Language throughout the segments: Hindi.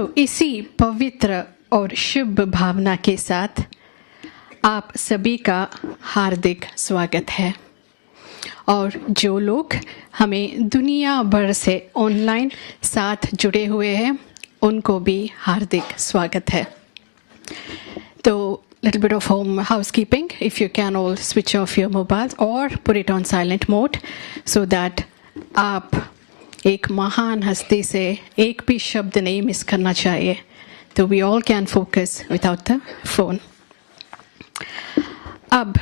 तो इसी पवित्र और शुभ भावना के साथ आप सभी का हार्दिक स्वागत है। और जो लोग हमें दुनिया भर से ऑनलाइन साथ जुड़े हुए हैं उनको भी हार्दिक स्वागत है। तो little bit of home housekeeping. If you can all switch off your mobiles or put it on silent mode so that आप एक महान हस्ती से एक भी शब्द नहीं मिस करना चाहिए, तो we all can focus without the phone. अब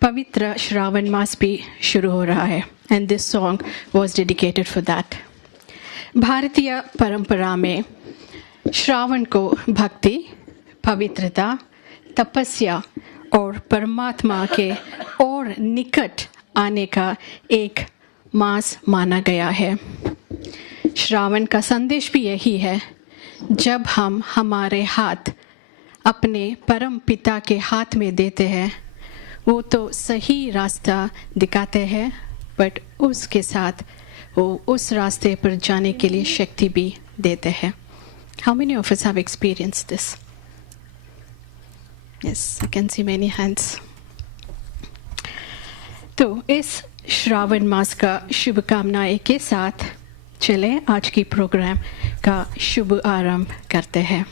पवित्र श्रावण मास भी शुरू हो रहा है and this song was dedicated for that. भारतीय परंपरा में श्रावण को भक्ति, पवित्रता, तपस्या और परमात्मा के और निकट आने का एक मास माना गया है। श्रावण का संदेश भी यही है, जब हम हमारे हाथ अपने परम पिता के हाथ में देते हैं, वो तो सही रास्ता दिखाते हैं, बट उसके साथ वो उस रास्ते पर जाने के लिए शक्ति भी देते हैं। How many of us have experienced this? Yes, I can see many hands. तो इस श्रावण मास का शुभकामनाएं के साथ चले आज की प्रोग्राम का शुभ आरंभ करते हैं।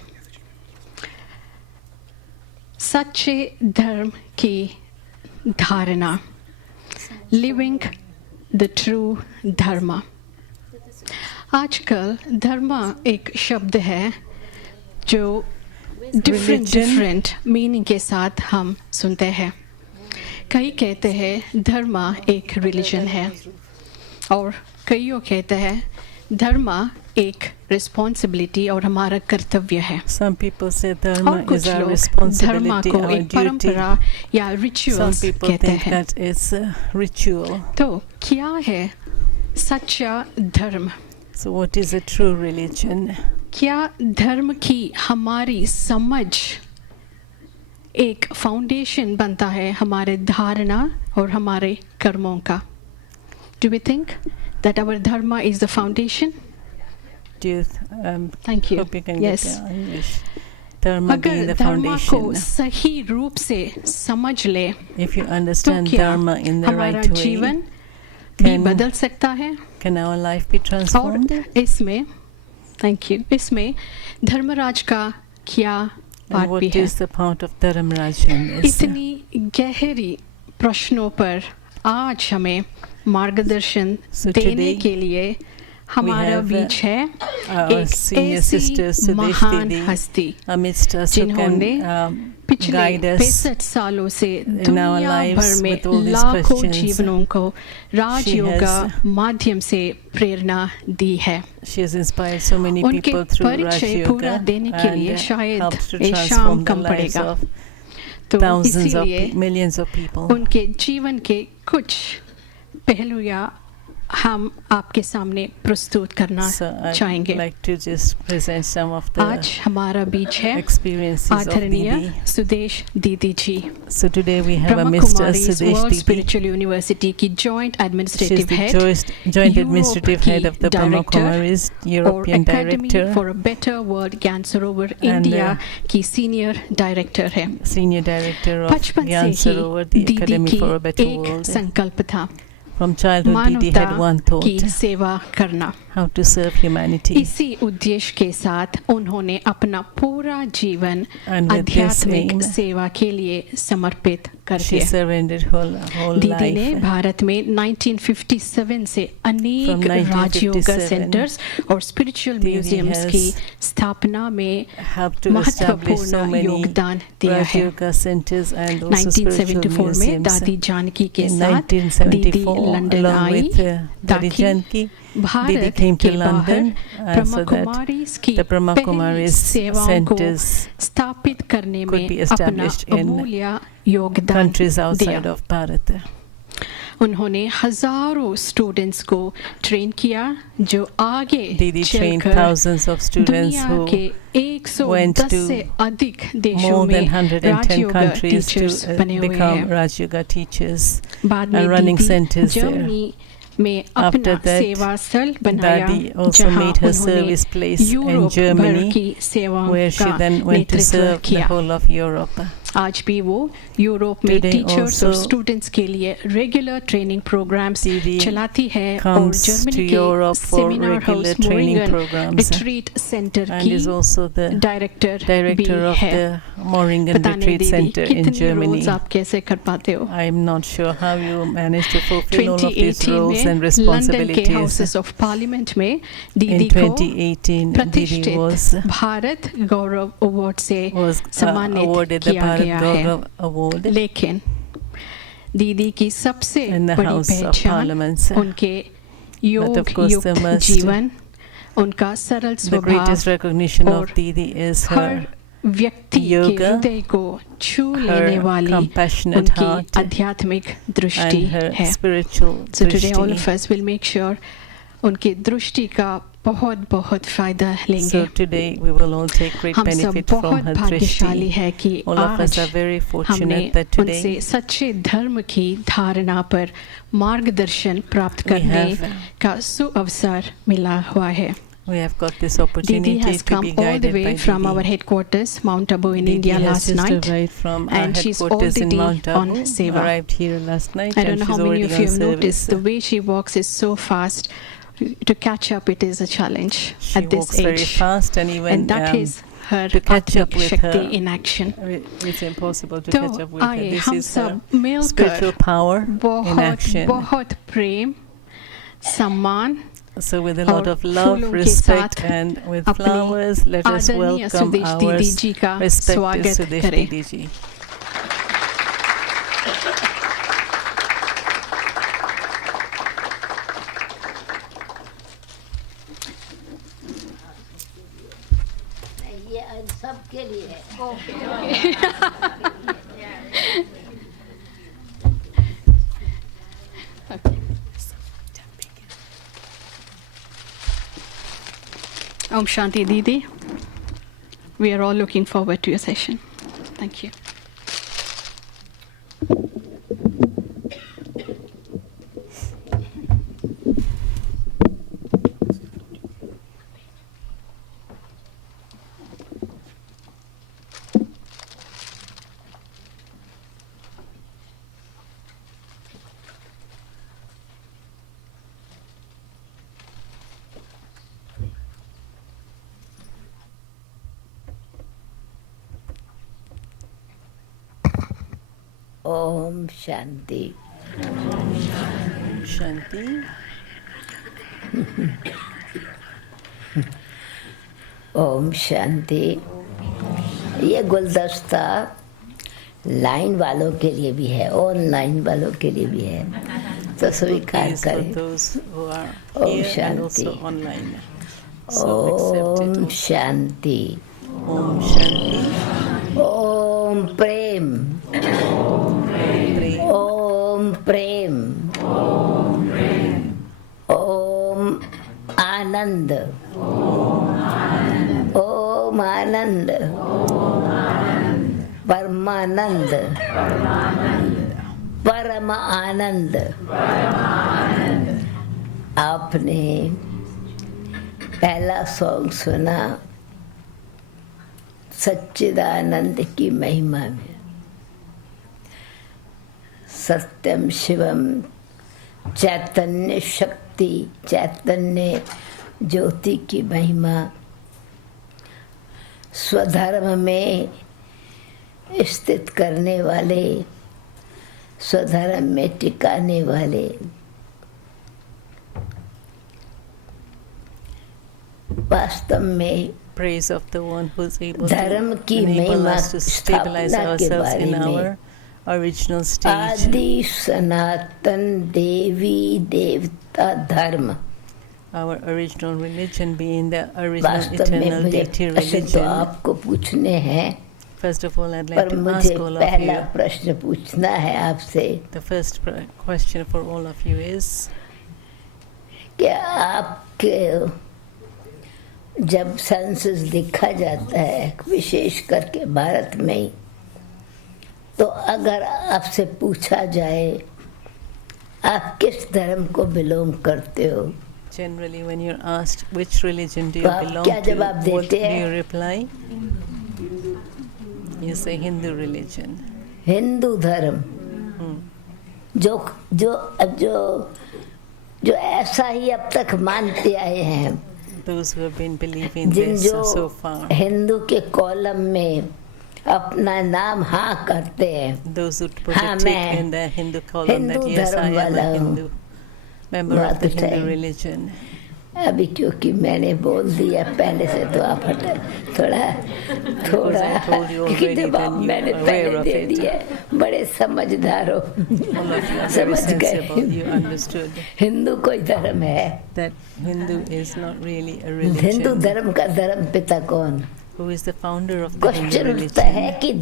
सच्चे धर्म की धारणा, लिविंग द ट्रू धर्म। आजकल धर्म एक शब्द है जो डिफरेंट मीनिंग के साथ हम सुनते हैं। कई कहते हैं धर्म एक रिलीजन है और कईयों कहते हैं धर्म एक रिस्पॉन्सिबिलिटी और हमारा कर्तव्य है। Some people say और dharma कुछ is our लोग responsibility, धर्म को our एक duty. परंपरा या Some रिचुअल्स people कहते think हैं। that it's a ritual. तो क्या है सच्चा धर्म? So what is a true religion? क्या धर्म की हमारी समझ एक फाउंडेशन बनता है हमारे धारणा और हमारे कर्मों का? Do we think that our dharma is the foundation? Do you Thank you. hope you can Yes. get the English? Dharma being अगर the धर्म को foundation. सही रूप से समझ ले If you तो understand क्या dharma in the हमारा right way, जीवन भी can- बदल सकता है? can our life be transformed? और इसमें थैंक यू इसमें धर्मराज का क्या And पार्ट भी what है? is the part of Dharamraj in this? इतनी गहरी प्रश्नों पर आज हमें मार्गदर्शन So देने today के लिए हमारा have, बीच है Our एक senior sister ऐसी Sudesh महान Didi हस्ती amidst us who जिन्होंने can पिछले guide us 65 सालों से our दुनिया lives भर में with all these लाखों questions. जीवनों को राजयोग has- माध्यम से प्रेरणा दी है। She has inspired so many उनके people through Raj परिचय पूरा Yoga देने के लिए and शायद helped to ये शाम transform the कम lives पड़ेगा, of तो thousands of इसीलिए millions of people. उनके जीवन के कुछ पहलू या हम आपके सामने प्रस्तुत करना So I'd चाहेंगे। like to just present some of आज the हमारा बीच है experiences of आदरणीय Didi. Sudesh Didi ji, So today we have a Brahma Mr. Kumari Sudesh world Didi. Spiritual university की joint She's administrative the head joint administrative Europe head of the की Brahma director Kumaris, और European academy director, for a better world ज्ञान सरोवर इंडिया की सीनियर डायरेक्टर है। senior director of बचपन Gyan से Sarovar, ही the दीदी Academy की for a Better एक World. संकल्प था From childhood, Didi मानवता had one thought: की सेवा करना। how to serve humanity. इसी उद्देश्य के साथ उन्होंने अपना पूरा जीवन And with this आध्यात्मिक aim, सेवा के लिए समर्पित कर she दिया। surrendered whole दीदी ने life. भारत में 1957 से अनेक From 1957, राजयोगा सेंटर्स और स्पिरिचुअल दीदी म्यूजियम्स has की स्थापना में Helped to establish so महत्वपूर्ण many योगदान दिया Raj है। Yoga centers and also spiritual 1974 में museums. दादी जानकी के In साथ दीदी 1974, London along I with Dadi ताकि Janki, Didi भारत came के to बाहर London Brahma so that Kumaris की the Brahma पहली Kumaris सेवाओं को centers स्थापित करने could में be अपना established in अमूल्य योगदान countries outside दिया। of Bharat. उन्होंने हजारों स्टूडेंट्स को ट्रेन किया जो आगे Didi trained चलकर thousands of students दुनिया who के went 110 to से अधिक देशों more than में 110 राजयोगा countries टीचर्स to बने हुए become हैं। Raj Yoga teachers बाद and में running दीदी centers there. जर्मनी में अपना After that, सेवा स्थल बनाया, Dadi also जहां made her उन्होंने service place in यूरोप भर Germany, की सेवाओं where she का then went to नेतृत्व serve the किया। whole of Europe. आज भी वो यूरोप में Today टीचर्स और also स्टूडेंट्स के लिए रेगुलर ट्रेनिंग प्रोग्राम्स Didi चलाती है और comes जर्मनी to के Europe for seminar regular house training मोरिंगन programs retreat centre and is की also the डायरेक्टर भी director of है। the Moringen पता नहीं Retreat दीदी Center in कितनी Germany. रोल्स आप कैसे कर पाते हो। I'm not sure how you manage to fulfill all of these 2018 roles and में लंदन के responsibilities. हाउसेस ऑफ पार्लियामेंट में In दीदी को 2018, Didi प्रतिष्ठित भारत गौरव अवार्ड से was सम्मानित awarded the किया Bharat गया है। Gaurav Award लेकिन दीदी की सबसे in the बड़ी House of पहचान Parliaments. उनके योग of course युक्त the most- जीवन, उनका सरल The greatest स्वभाव recognition और of Didi is her her व्यक्ति के yoga, हृदय को छू लेने her वाली compassionate उनकी heart, आध्यात्मिक दृष्टि and her है। spiritual So today all drishti. of us will make sure उनकी दृष्टि का बहुत बहुत फायदा लेंगे। So today we will all take great हम सब benefit from बहुत her भाग्यशाली drishti. है कि All of us आज are very हमने fortunate that उनसे today सच्चे धर्म की धारणा पर मार्गदर्शन प्राप्त We करने have- का सुअवसर मिला हुआ है। we have got this Didi opportunity has to come be all the guided way by from our Didi. headquarters, Mount Abu in Didi India has last just night, arrived from our and she's headquarters in already Mount on Abu, Seva. arrived here last night, I don't and know she's how many already of on you have service. noticed the way she walks is so fast. To catch up, it is a challenge She at this walks very age, fast, and even and that is her to catch up आत्मिक with शक्ति her- in action. it's impossible to तो catch up with her. आइए This हम is her सब मिलकर spiritual power in बहुत action. बहुत प्रेम, सम्मान So with a lot और of love, फूलों के respect, साथ and with अपनी flowers, let us आदरणीय welcome सुदेश our दीदी जी का respected स्वागत Sudesh करें। Didi ji. ये आज सबके लिए है। Om Shanti Didi. We are all looking forward to your session. Thank you. Om Shanti. Shanti. Om Shanti. ये गुलदस्ता लाइन वालों के लिए भी है, ऑनलाइन वालों के लिए भी है, तो स्वीकार These for करें। those who are Om here and Shanti. also online. So accept Om it. Shanti. Om Shanti. Om Prem. Pray. ओम प्रेम। ओम आनंद। ओम आनंद। परमानंद। परम आनंद। आपने पहला सॉन्ग सुना सच्चिदानंद की महिमा में। सत्यम शिवम, चैतन्य शक्ति, चैतन्य ज्योति की महिमा, स्वधर्म में स्थित करने वाले, स्वधर्म में टिकाने वाले। वास्तव में Praise of the one who is able धर्म to की enable महिमा us to stabilize स्थापना के ourselves in बारे में our original stage. आदि सनातन देवी देवता धर्म। Our original religion being the original वास्तव में eternal मुझे deity प्रश्न तो religion. आपको पूछने हैं, First of all, I'd like पर to मुझे ask all of पहला you, प्रश्न पूछना है आपसे the first question for all of you is, कि आपके जब सेंसस लिखा जाता है, विशेष करके भारत में ही, तो अगर आपसे पूछा जाए आप किस धर्म को बिलोंग करते हो? Generally, when you're asked which religion do you तो आप belong क्या to, जवाब what देते do you हैं? reply? You say Hindu religion. Hindu धर्म। जो जो जो जो ऐसा ही अब तक मानते आए हैं, Those who have been believing Jin this जो so far. हिंदू के कॉलम में अपना नाम हाँ करते हैं, Those who put हाँ, a tick मैं in the Hindu column that Hindu yes, I धर्म am वाला a हूँ। Hindu member of बात the सही। Hindu religion. अभी क्योंकि मैंने बोल दिया पहले से, तो आप थोड़ा थोड़ा I told you क्योंकि already, जवाब then you मैंने are aware पहले of दे it. दिया। बड़े समझदार हो, All of you are very समझ sensible. गए। You understood हिंदू कोई धर्म है? that Hindu is not really a Hindu religion. धर्म का धर्म पिता कौन? Who is the founder of the Hindu question उठता है religion? कि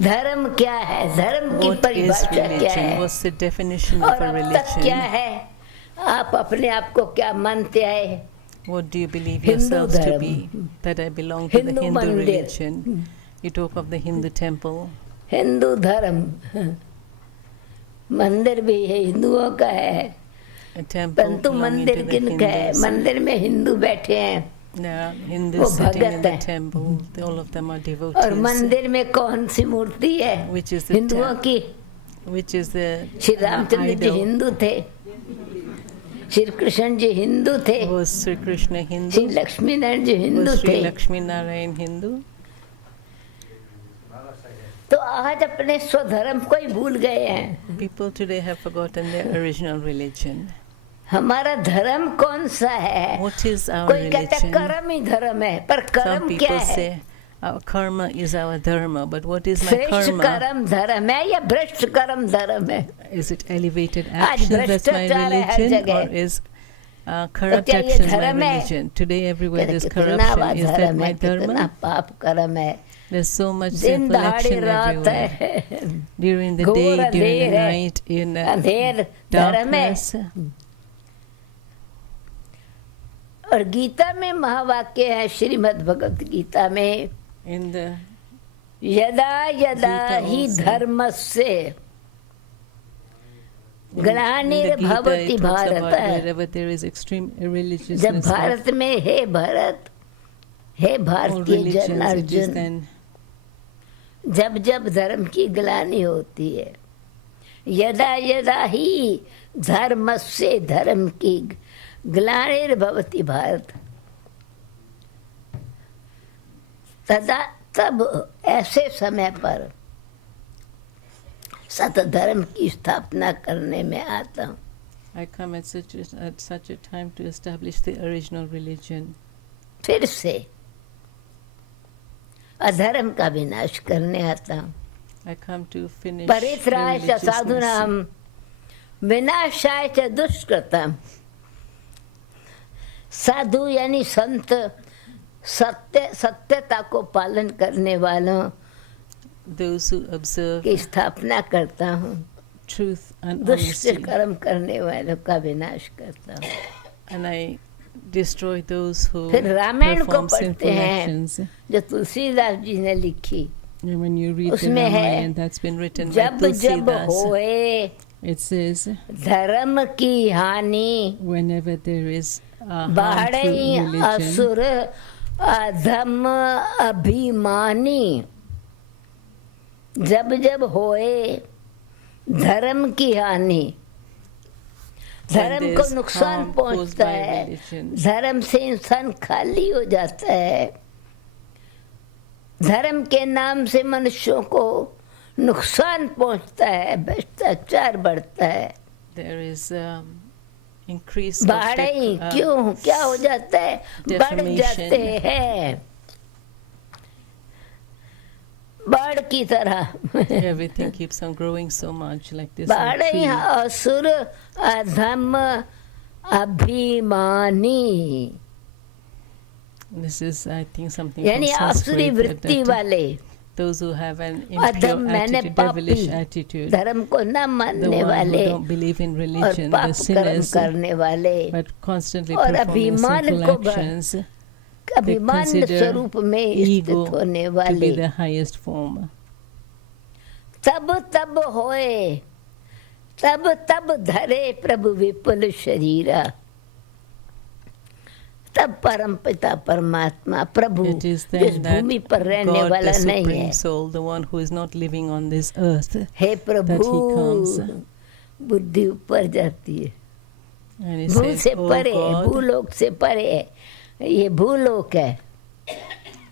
धर्म क्या है? धर्म की What is परिभाषा क्या religion? है? What's the definition और of a अब तक क्या religion? है? आप अपने आप को क्या मानते आए? What do you believe Hindu yourselves to धर्म। be? That I belong to the Hindu Hindu मंदिर। religion. You talk of the Hindu temple. Hindu धर्म, मंदिर भी है हिंदुओं का है, A temple परंतु belonging मंदिर to the किन का है? Hindus. मंदिर में हिंदू बैठे हैं There are वो Hindus sitting in Bhagat the हैं। temple. All of them are और devotees. मंदिर में कौन सी मूर्ति है? Which is the हिंदुओं की। Which is the Shri Ramchandra ji idol? Hindu थे, श्री कृष्ण जी हिंदू थे, Was Sri Krishna Shri Hindu? Lakshmi Narayan ji Hindu Was Sri थे। Lakshmi Narayan Hindu? तो आज अपने स्वधर्म को ही भूल गए हैं। People today have forgotten their original religion. हमारा धर्म कौन सा है? What is our कोई कहता है religion? कर्म ही धर्म है, पर Some कर्म क्या people है? say our karma is our dharma, but what is my श्रेष्ठ karma? कर्म धर्म है या भ्रष्ट कर्म धर्म है? Is it elevated आज action that's my भ्रष्टाचार है हर religion, जगह। or is corrupt क्या ये action my धर्म है? religion? Today everywhere there's कितना corruption. Is that धर्म my है, कितना dharma? पाप कर्म है। There's so much दिन sinful दहाड़ी action रात everywhere. है, During the घोर day, during अंधेर the है, night, in अंधेर धर्म है। darkness. और गीता में महावाक्य है, श्रीमद् भगवत गीता में, In the यदा यदा Gita ही also. धर्मस्य in the ग्लानिर्भवति Gita, it talks about Bharat. wherever there is extreme जब irreligiousness of भारत में हे भारत, हे all भारतीय जन religions, it is Arjun, then जब जब धर्म की ग्लानि होती है, यदा यदा ही धर्म से धर्म की ग्लानिर्भवति भारत, तदा तब ऐसे समय पर सत धर्म की स्थापना करने में आता हूँ। I come at such a time to establish the original religion. फिर से अधर्म का विनाश करने आता हूँ। I come to finish परित्राय च साधूनाम विनाशाय च दुष्कृतम। साधु यानी संत, सत्यता को पालन करने वालों those who observe की स्थापना करता हूँ, truth and दुष्ट honesty, कर्म करने वालों का विनाश करता हूँ। and I destroy those who फिर रामायण को perform पढ़ते sinful हैं actions. जो तुलसीदास जी ने लिखी, And when you read the उसमें है, Ramayana that's been written by जब जब Tulsidas, होए it says धर्म की हानि, whenever there is a बाढ़ harmful religion, असुर अधम अभिमानी, जब जब होए धर्म की हानि, धर्म को there's नुकसान harm पहुंचता caused by है, religion. धर्म से इंसान खाली हो जाता है, धर्म के नाम से मनुष्यों को नुकसान पहुंचता है, भ्रष्टाचार बढ़ता है। there is increase बाढ़ ही क्यों क्या हो जाता है, बढ़ defamation. जाते हैं बाढ़ की तरह। Everything keeps on growing so much like this. बाढ़ ही tree. असुर अधम अभिमानी, This is, I think, something यानी from आसुरी Sanskrit, वृत्ति that वाले, those who have an अधम impure मैंने attitude, devilish पापी, attitude, धर्म को न the मानने one who वाले don't believe in और religion, the पाप कर्म sinners, करने वाले, but constantly और performing अभिमान sinful को actions, अभिमान consider स्वरूप में ego स्थित होने to be वाले, the highest form. तब तब होए तब तब धरे प्रभु विपुल शरीरा, तब परम पिता परमात्मा प्रभु It is इस then that भूमि पर रहने God, वाला the नहीं Supreme है। Soul, the one who is not living on this earth, hey Prabhu, that he comes बुद्धि ऊपर जाती है, and he भू says, से "Oh परे, God, भूलोक से परे है, ये भूलोक है।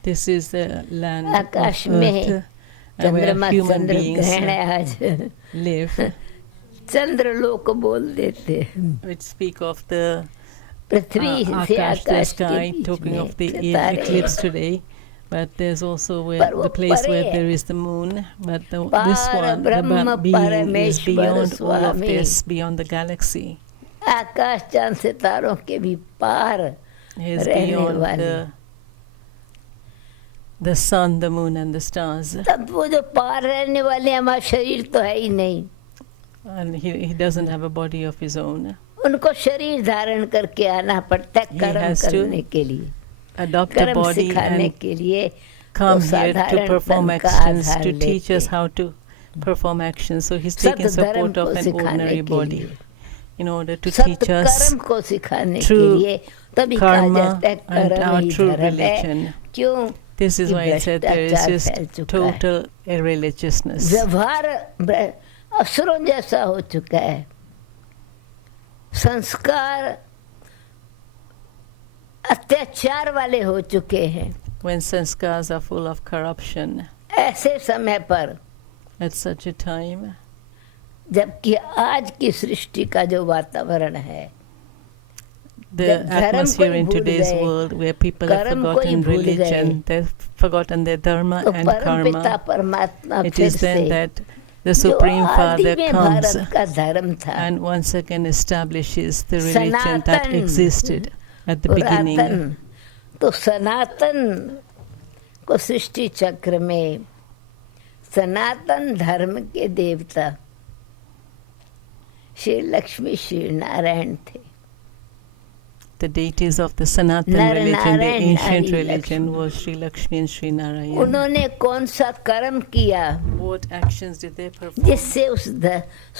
this is the land of आकाश में earth where चंद्रमा human चंद्र beings ग्रहण है आज, live." चंद्रलोक बोल देते हैं। It speak of the पृथ्वी से Akash, the आकाश के sky, बीच talking में of the तारे eclipse today. But there's also where पर वो the place where परे है। there is the moon. But this par one, Brahma the being is परमेश्वर beyond all of Swami. this, beyond the galaxy. आकाश चांद सितारों के भी पार He is रहने beyond वाले। the sun, the moon, and the stars. तब वो जो पार रहने वाले, हमारा शरीर तो है ही नहीं, And he doesn't have a body of his own. उनको शरीर धारण करके आना पड़ता है He कर्म has to करने के लिए, Adopt a कर्म body सिखाने and के लिए come तो here to साधारण perform धन का actions, आधार to teach लेते us हैं। how to perform actions. So he's सत taking धर्म support को of an सिखाने ordinary के body लिए, in order to सत teach us कर्म को सिखाने के true लिए, तभी कहा karma जाता है and कर्म our ही true धर्म है। religion. क्यों? This is कि why I said there is भ्रष्टाचार just फैल चुका है। total irreligiousness. व्यवहार असुरों जैसा हो चुका है, संस्कार अत्याचार वाले हो चुके हैं। When sanskars are full of corruption, ऐसे समय पर at such a time, जबकि आज की सृष्टि का जो वातावरण है, the जब धर्म atmosphere कोई in भूल today's गए, world where people have कर्म कोई forgotten भूल religion, गए, they've forgotten their dharma तो and परम पिता karma, परमात्मा it फिर is then से that the जो Supreme आदि Father में comes भारत का धर्म था, and once again establishes the religion that Sanatan, existed at the beginning. पुरातन, तो सनातन को सृष्टि चक्र में सनातन धर्म के देवता श्री लक्ष्मी श्री नारायण थे। The deities of the Sanatan नर religion, the नारायण, ancient नारी religion, Lakshmi. was Sri Lakshmi and Sri Narayan. उन्होंने कौन सा कर्म किया What actions did they perform? जिससे उस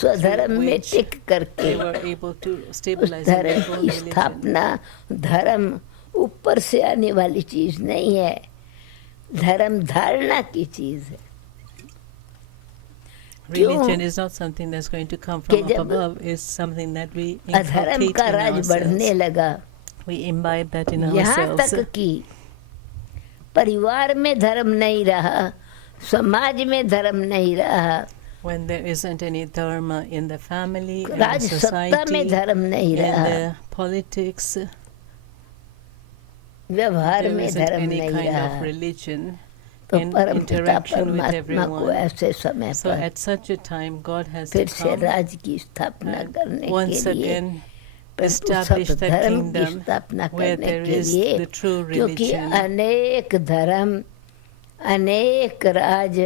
स्वधर्म में which टिक करके They were able to उस stabilize their धर्म own की religion. स्थापना। धर्म ऊपर से आने वाली चीज नहीं है, धर्म धारणा की चीज है। Religion is not something that's going to come from कि up जब above. It's something that we अधर्म inculcate का in राज बढ़ने ourselves. लगा, We imbibe that in यहाँ ourselves. तक कि परिवार में धर्म नहीं रहा, समाज में धर्म नहीं रहा, When there isn't any dharma in the family, in the राज सत्ता में society, धर्म नहीं in रहा, the politics, व्यवहार there में isn't धर्म any नहीं kind रहा, of religion तो in परम पिता interaction with परमात्मा को everyone. ऐसे समय So पर at such a time, God has to फिर से come राज की स्थापना and करने once के लिए, again परंतु establish सब that धर्म की kingdom स्थापना where करने there के is लिए, the true क्योंकि religion. अनेक धर्म, अनेक राज,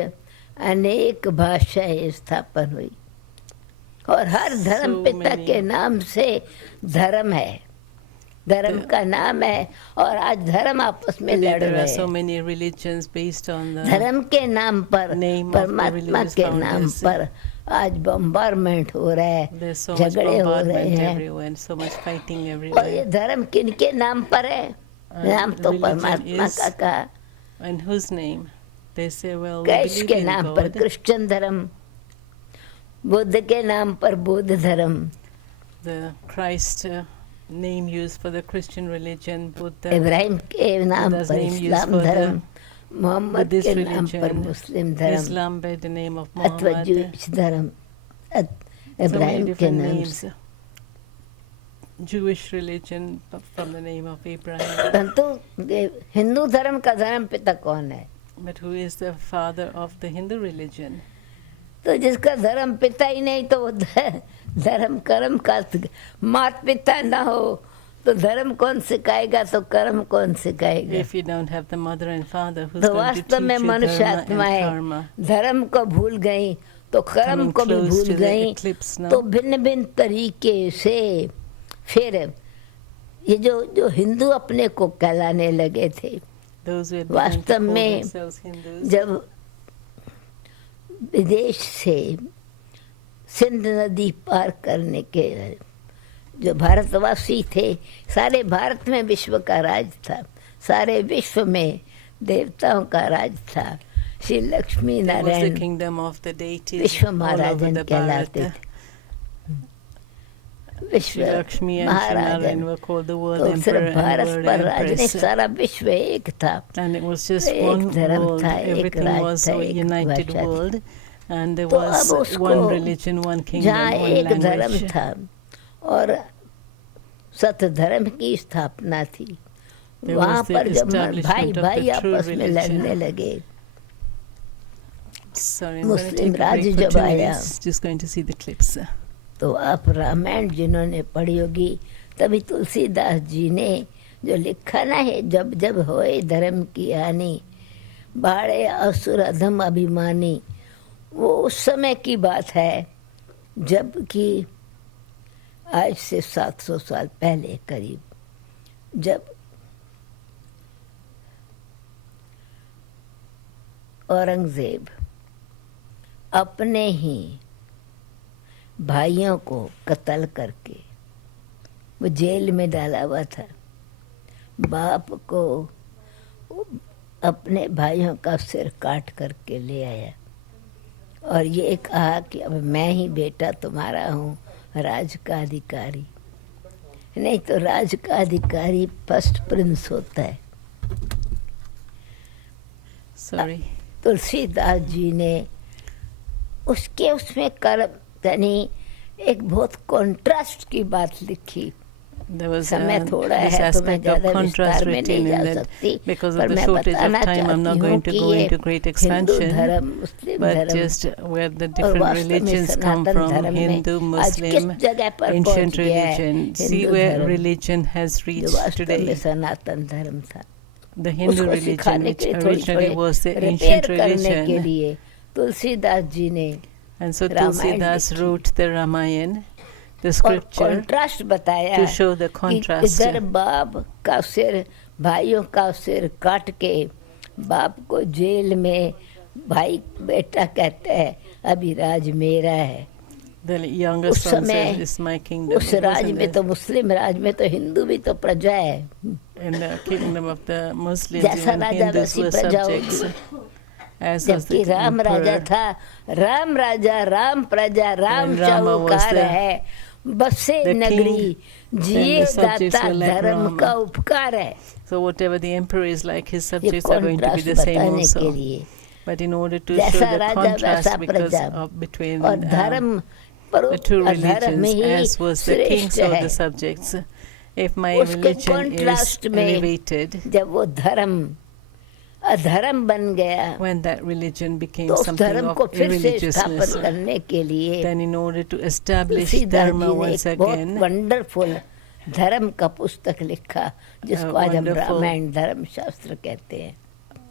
अनेक भाषाएं स्थापन हुई और हर धर्म So पिता many. के नाम से धर्म है, धर्म का नाम है, और आज धर्म आपस में Today लड़ there रहे are so हैं। many religions based on the धर्म के नाम पर, name of the परमात्मा religious के नाम founders. पर आज बम्बारमेंट हो रहा है, There's so much झगड़े हो रहे bombardment हैं, everywhere, so much fighting और ये everywhere. धर्म किनके नाम पर है? नाम तो religion परमात्मा is- का कहा। And whose name? They say, well, we cash believe के in नाम पर God. क्रिश्चियन धर्म, बुद्ध के नाम पर बौद्ध धर्म, The Christ name used for the Christian religion, Buddha, Ibrahim के नाम Buddha's पर name used Islam for the धर्म, मोहम्मद Buddhist के नाम पर religion, मुस्लिम धर्म, Islam by the name of अथवा Muhammad. जूश धर्म, So many इब्राहिम के different नाम names. से। Jewish religion from the name of Abraham. परंतु हिंदू धर्म का धर्म पिता कौन है? But who is the father of the Hindu religion? तो जिसका धर्म पिता ही नहीं, तो वो धर्म कर्म का मात पिता ना हो तो धर्म कौन सिखाएगा, तो कर्म कौन सिखाएगा? If you don't have the mother and father, who's तो going to teach वास्तव में you मनुष्य dharma and आत्माएं karma? धर्म को भूल गई तो कर्म Coming को भी close भूल to the गई, eclipse now. तो भिन्न भिन्न तरीके से फिर ये जो हिंदू अपने को कहलाने लगे थे, Those who had begun to वास्तव call में themselves Hindus, जब विदेश से सिंध नदी पार करने के जो भारतवासी थे, सारे भारत में विश्व का राज था, सारे विश्व में देवताओं का राज था। श्री लक्ष्मी नारायण विश्व महाराजन कहलाते थे। विश्व महाराजन तो सिर्फ भारत पर राज नहीं, सारा विश्व एक था, एक धर्म था, एक राज था, एक भाषा थी। तो अब उसको जहाँ एक धर्म था और सत धर्म की स्थापना थी, वहाँ पर जब भाई भाई आपस में लड़ने लगे, मुस्लिम राज जब आया, तो आप रामायण जिन्होंने पढ़ी होगी, तभी तुलसीदास जी ने जो लिखा ना है, जब जब होए धर्म की हानि, बाड़े असुर अधम अभिमानी, वो उस समय की बात है जबकि आज से 700 साल पहले करीब, जब औरंगजेब अपने ही भाइयों को कत्ल करके वो जेल में डाला हुआ था, बाप को अपने भाइयों का सिर काट करके ले आया और ये कहा कि अब मैं ही बेटा तुम्हारा हूँ, राज का अधिकारी। नहीं तो राज का अधिकारी फर्स्ट प्रिंस होता है। तुलसीदास जी ने उसमें यानी एक बहुत कॉन्ट्रास्ट की बात लिखी। समय थोड़ा है तो मैं ज़्यादा विस्तार में नहीं जा सकती, पर मैं बताना चाहती हूँ कि ये हिंदू धर्म, मुस्लिम धर्म और वास्तव में सनातन धर्म में आज किस जगह पर पहुँच गया है हिंदू धर्म, जो वास्तव में सनातन धर्म था। उसको सिखाने के लिए थोड़ी रिपेयर करने के लिए तुलसीदास जी ने And so Tulsidas wrote the Ramayana, the scripture, contrast बताया to show the contrast. इधर बाप का सिर, भाइयों का सिर काट के बाप को जेल में भाई बेटा कहता है, अभी राज मेरा है। The youngest son says, "This is my kingdom." उस राज में तो मुस्लिम राज में तो हिंदू भी तो प्रजा है। In the kingdom of the Muslims, जैसा even राजा Hindus वैसी were प्रजा subjects. होगी। As was जबकि the राम राजा emperor. था, राम राजा, राम प्रजा, राम चौकार है, बसे नगरी, जिए दाता धर्म का उपकार है। So whatever the emperor is like, his subjects are going to be the same also. But in order to show the contrast because of between the two religions, as was the king, so the subjects. If my religion is elevated, जब वो धर्म अधर्म बन गया, when that religion became तो उस something धर्म of को फिर से irreligiousness, स्थापन करने के लिए then in order to establish Tulsidas dharma जी ने once एक बहुत again, वंडरफुल धर्म का पुस्तक लिखा, जिसको आज हम wonderful रामायण धर्म शास्त्र कहते हैं।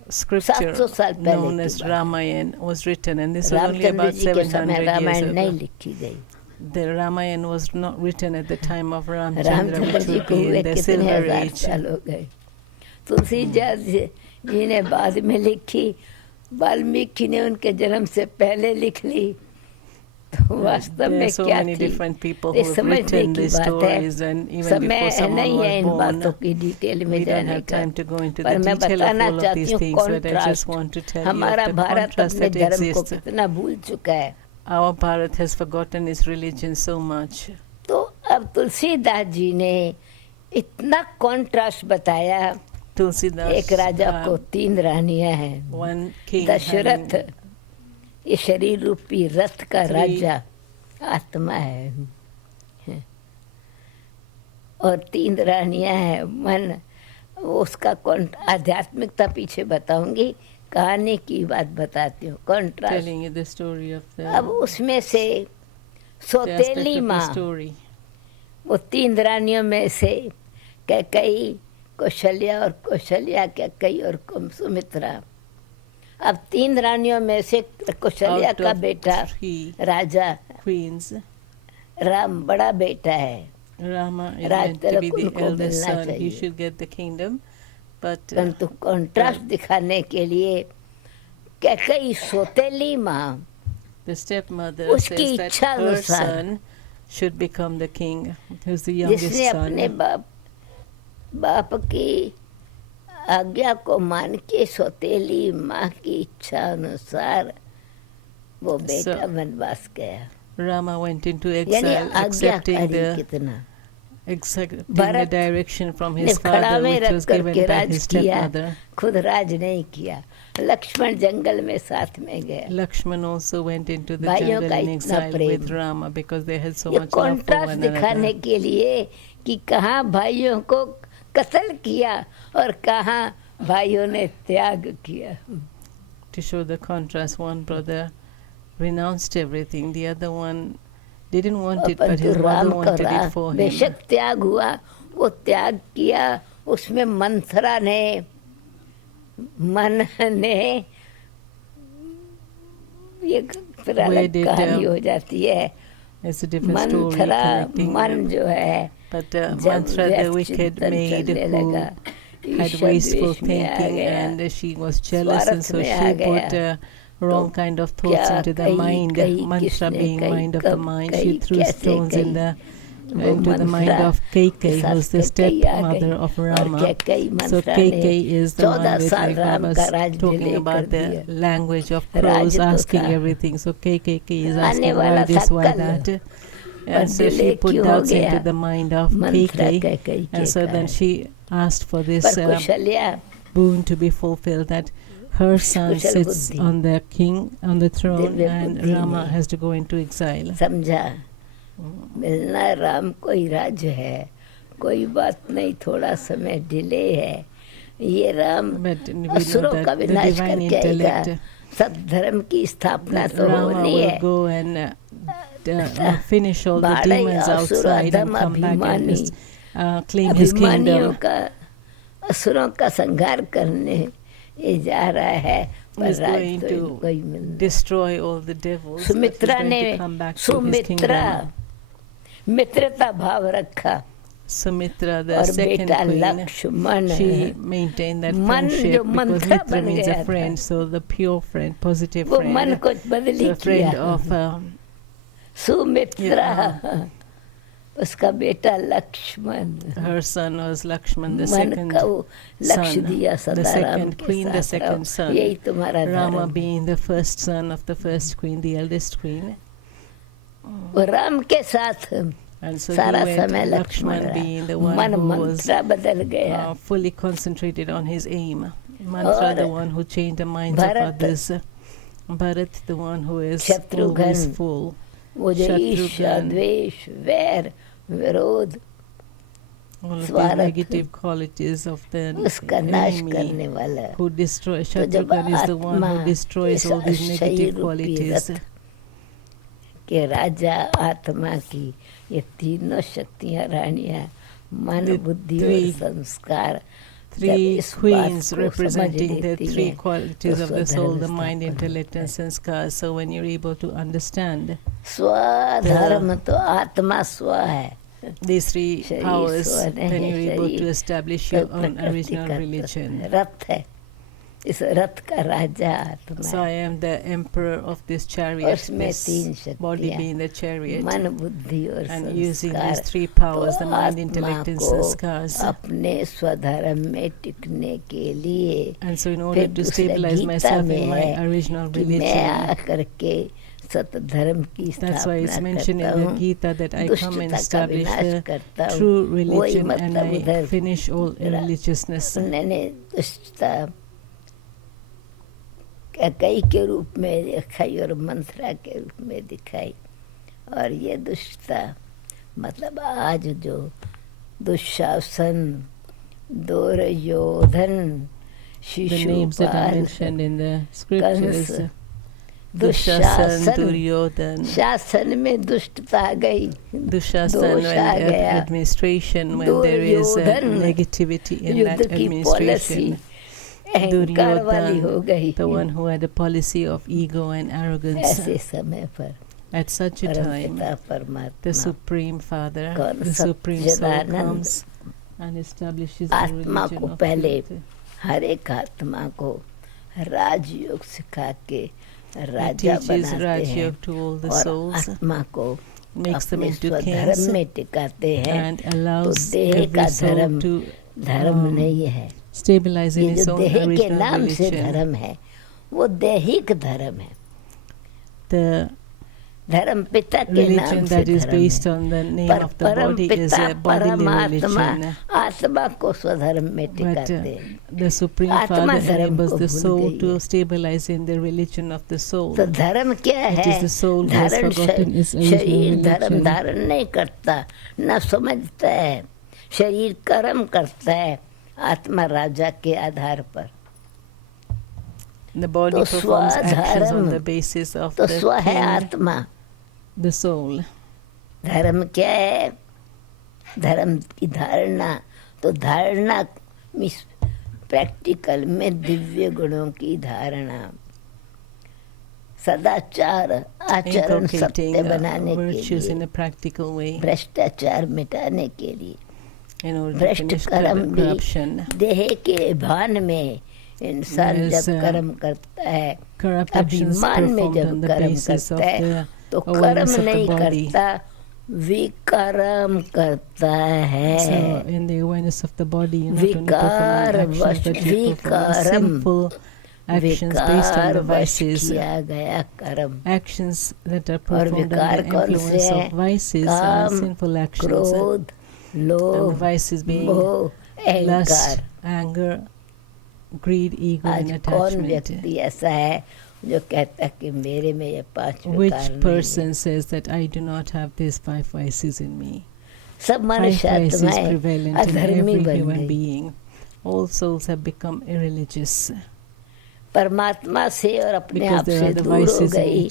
scripture 700 साल पहले known की as बात। Ramayana was written, and this was only Ramchandra about जी के समय 700 रामायण years नहीं ago. लिखी गई। The Ramayana was not written at the time of Ramchandra, Ramchandra which ji would को be हुए in the कितने Silver हजार Age. साल हो गए। तुलसीदास जी ने बाद में लिखी, वाल्मीकि ने उनके जन्म से पहले लिख ली। तो वास्तव There में are so क्या many थी, different people ये who have समझने written की these बात stories, है। and even समय before someone नहीं है इन was बातों born, की डिटेल में we don't जाने have का, time to go into पर the मैं detail of बताना all of चाहती these हूँ things, but I just contrast. want to tell you of हमारा the भारत contrast अपने that धर्म को exists. कितना भूल चुका है। Our Bharat has forgotten its religion so much. तो अब तुलसीदास जी ने इतना कॉन्ट्रास्ट बताया। Tulsidas, एक राजा को 3 रानियां हैं, one king दशरथ having ये शरीर रूपी रथ का 3 राजा आत्मा है, और 3 रानियां हैं मन। उसका आध्यात्मिकता पीछे बताऊंगी, कहानी की बात बताती हूँ। Contrast telling you the story of the, अब उसमें से the aspect सौतेली of the माँ, story. वो 3 रानियों में से कैकई, कौशल्या और कौशल्या कैकई और सुमित्रा। अब 3 रानियों में से कौशल्या Out का of बेटा 3 राजा queens, राम बड़ा बेटा है, Rama is Raj meant to be Tilak the उनको eldest मिलना son. He चाहिए। should get the kingdom, but परंतु कॉन्ट्रास्ट दिखाने के लिए कैकई सौतेली माँ The stepmother says that her son should become the king, who's the youngest son. जिसने अपने बाप की आज्ञा को मान के सौतेली माँ की इच्छा अनुसार वो बेटा वनवास गया. Rama went into exile, accepting the direction from his father, which was given by his stepmother. खुद राज नहीं किया. लक्ष्मण जंगल में साथ में गया. Lakshman also went into the jungle in exile with Rama because they had so much love for one another. दिखाने के लिए कि कहाँ भाइयों को कत्ल किया और कहाँ भाइयों ने त्याग किया. To show the contrast, one brother renounced everything, the other one didn't want it, but his mother wanted it for him. बेशक त्याग हुआ, वो त्याग किया, उसमें मंथरा ने मन ने ये कहानी हो जाती है. मंथरा मन जो है, but Manthra the wicked maid who had wasteful thinking and she was jealous, and so she put wrong kind of thoughts into the mind. Mantra being mind of the mind, she threw stones into the mind of Kaikeyi, who was the stepmother of Rama. So Kaikeyi is the one with, like Baba's talking about the language of crows, asking everything. So Kaikeyi is asking why this, why that. And so she put doubts into the mind of Kaikeyi, and so then she asked for this boon to be fulfilled, that her son sits on the throne and Rama has to go into exile. समझा, मिलना राम कोई राज है, कोई बात नहीं, थोड़ा समय डिले है. ये राम असुरों का विनाश करके आएगा. सब धर्म की स्थापना तो होनी है. Finish all the demons outside and come back and just, claim his kingdom. असुरों का संहार करने ये जा रहा है. He's going to destroy all the devils. Sumitra ने मित्रता भाव रखा. Sumitra, the second queen, she maintained that friendship because Mitra means a friend, so the pure friend, positive friend, so a friend of Sumitra. उसका बेटा Lakshman. Her son was Lakshman, the second son, the second queen, the second son. Rama being the first son of the first queen, the eldest queen. Ram के साथ And so Lakshman being the one who was fully concentrated on his aim. Mantra, the one who changed the minds of others. Bharat, the one who is always full. Shatrughan, all of the negative qualities of the enemy who destroys. Shatrughan is the one who destroys all these negative qualities. के राजा आत्मा की ये तीनों शक्तियां रानियां मन बुद्धि और संस्कार. Three queens representing the three qualities of the soul, the mind, intellect and sanskar. So when you're able to understand स्वधर्म तो आत्मा स्व है. These three powers, then you're able to establish your own original religion. रथ है, इस रथ का राजा आत्मा. So I am the emperor of this chariot, this body being the chariot, मन बुद्धि और and using these three powers, the mind, intellect and sanskars. अपने स्वधर्म में टिकने के लिए, and so in order to stabilize myself in my original religion, मैं आकर के सत धर्म की that's why it's mentioned in the Gita that I come and establish the true religion and I finish all religiousness. उन्होंने दुष्टता कई के रूप में दिखाई और मंथरा के रूप में दिखाई. और ये दुष्टता मतलब आज जो दुशासन, दुर्योधन, शिशुपाल, कंस, दुशासन, दुर्योधन, शासन में दुष्टता आ गई. Dushasan administration, when there is negativity in that administration. Duryodhana, the one who had a policy of ego and arrogance. At such a time, the Supreme Father, the Supreme Soul comes and establishes the religion of truth. हर एक आत्मा को राजयोग सिखा के राजा बनाते हैं और आत्मा को अपने स्वधर्म में टिकाते हैं। तो देह का धर्म धर्म नहीं है, ये जो देह के नाम से धर्म है वो दैहिक धर्म है। धर्म पिता के नाम से धर्म है, पर परम पिता परमात्मा आत्मा को स्वधर्म में टिकाते हैं। आत्मा धर्म को भूल गई है। तो धर्म क्या है? धर्म शरीर धर्म धारण नहीं करता, न समझता है। शरीर कर्म करता है आत्मा राजा के आधार पर। तो स्वधर्म, तो स्व है आत्मा, the soul. धर्म क्या है? धर्म की धारणा। तो धारणा प्रैक्टिकल में दिव्य गुणों की धारणा, सदाचार आचरण सत्य बनाने के लिए, भ्रष्टाचार मिटाने के लिए, भ्रष्ट कर्म भी देह के भान में इंसान जब कर्म करता है, अभिमान में जब कर्म करता है तो कर्म नहीं करता, विकर्म करता है। विकार वश, विकर्म विकार वश किया गया कर्म। और विकार कौन से हैं? काम, क्रोध, लोभ, मोह, अहंकार। greed, ego, and attachment. कौन व्यक्ति ऐसा है जो कहता कि मेरे में ये 5 विकार Which person says that I do not have these 5 vices in me? सब मनुष्य आत्माएं अधर्मी बन गई। All souls have become irreligious. परमात्मा से और अपने आप से दूर हो गई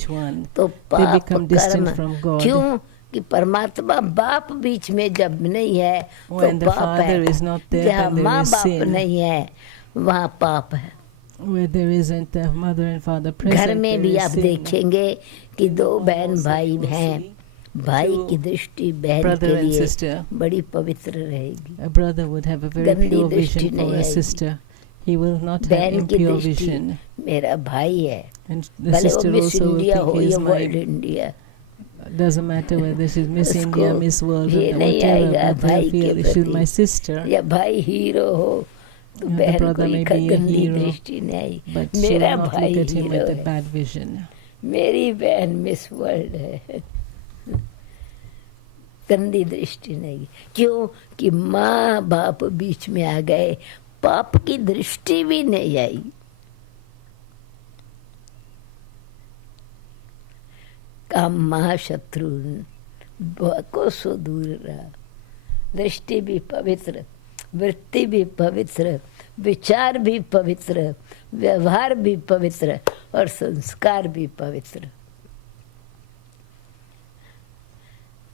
तो पाप कर्म। क्यों? कि परमात्मा बाप बीच में जब नहीं है तो पाप है। जहाँ माँ बाप नहीं है वहाँ पाप है। Where there isn't a mother and father present, घर में भी आप देखेंगे कि 2 बहन भाई हैं, भाई की दृष्टि बहन के लिए बड़ी पवित्र रहेगी। A brother would have a very pure vision for a sister. He will not have impure vision. मेरा भाई है, and the sister also will think he is world India. Doesn't matter whether she's Miss India, Miss World, or whatever, but I feel she's my sister. या भाई हीरो हो तो बहन को गंदी दृष्टि नहीं, मेरा भाई हीरो है, मेरी बहन मिस वर्ल्ड है, गंदी दृष्टि नहीं। क्यों? कि माँ बाप बीच में आ गए, पाप की दृष्टि भी नहीं आई। काम महाशत्रु को सो दूर रहा। दृष्टि भी पवित्र, वृत्ति भी पवित्र, विचार भी पवित्र, व्यवहार भी पवित्र और संस्कार भी पवित्र।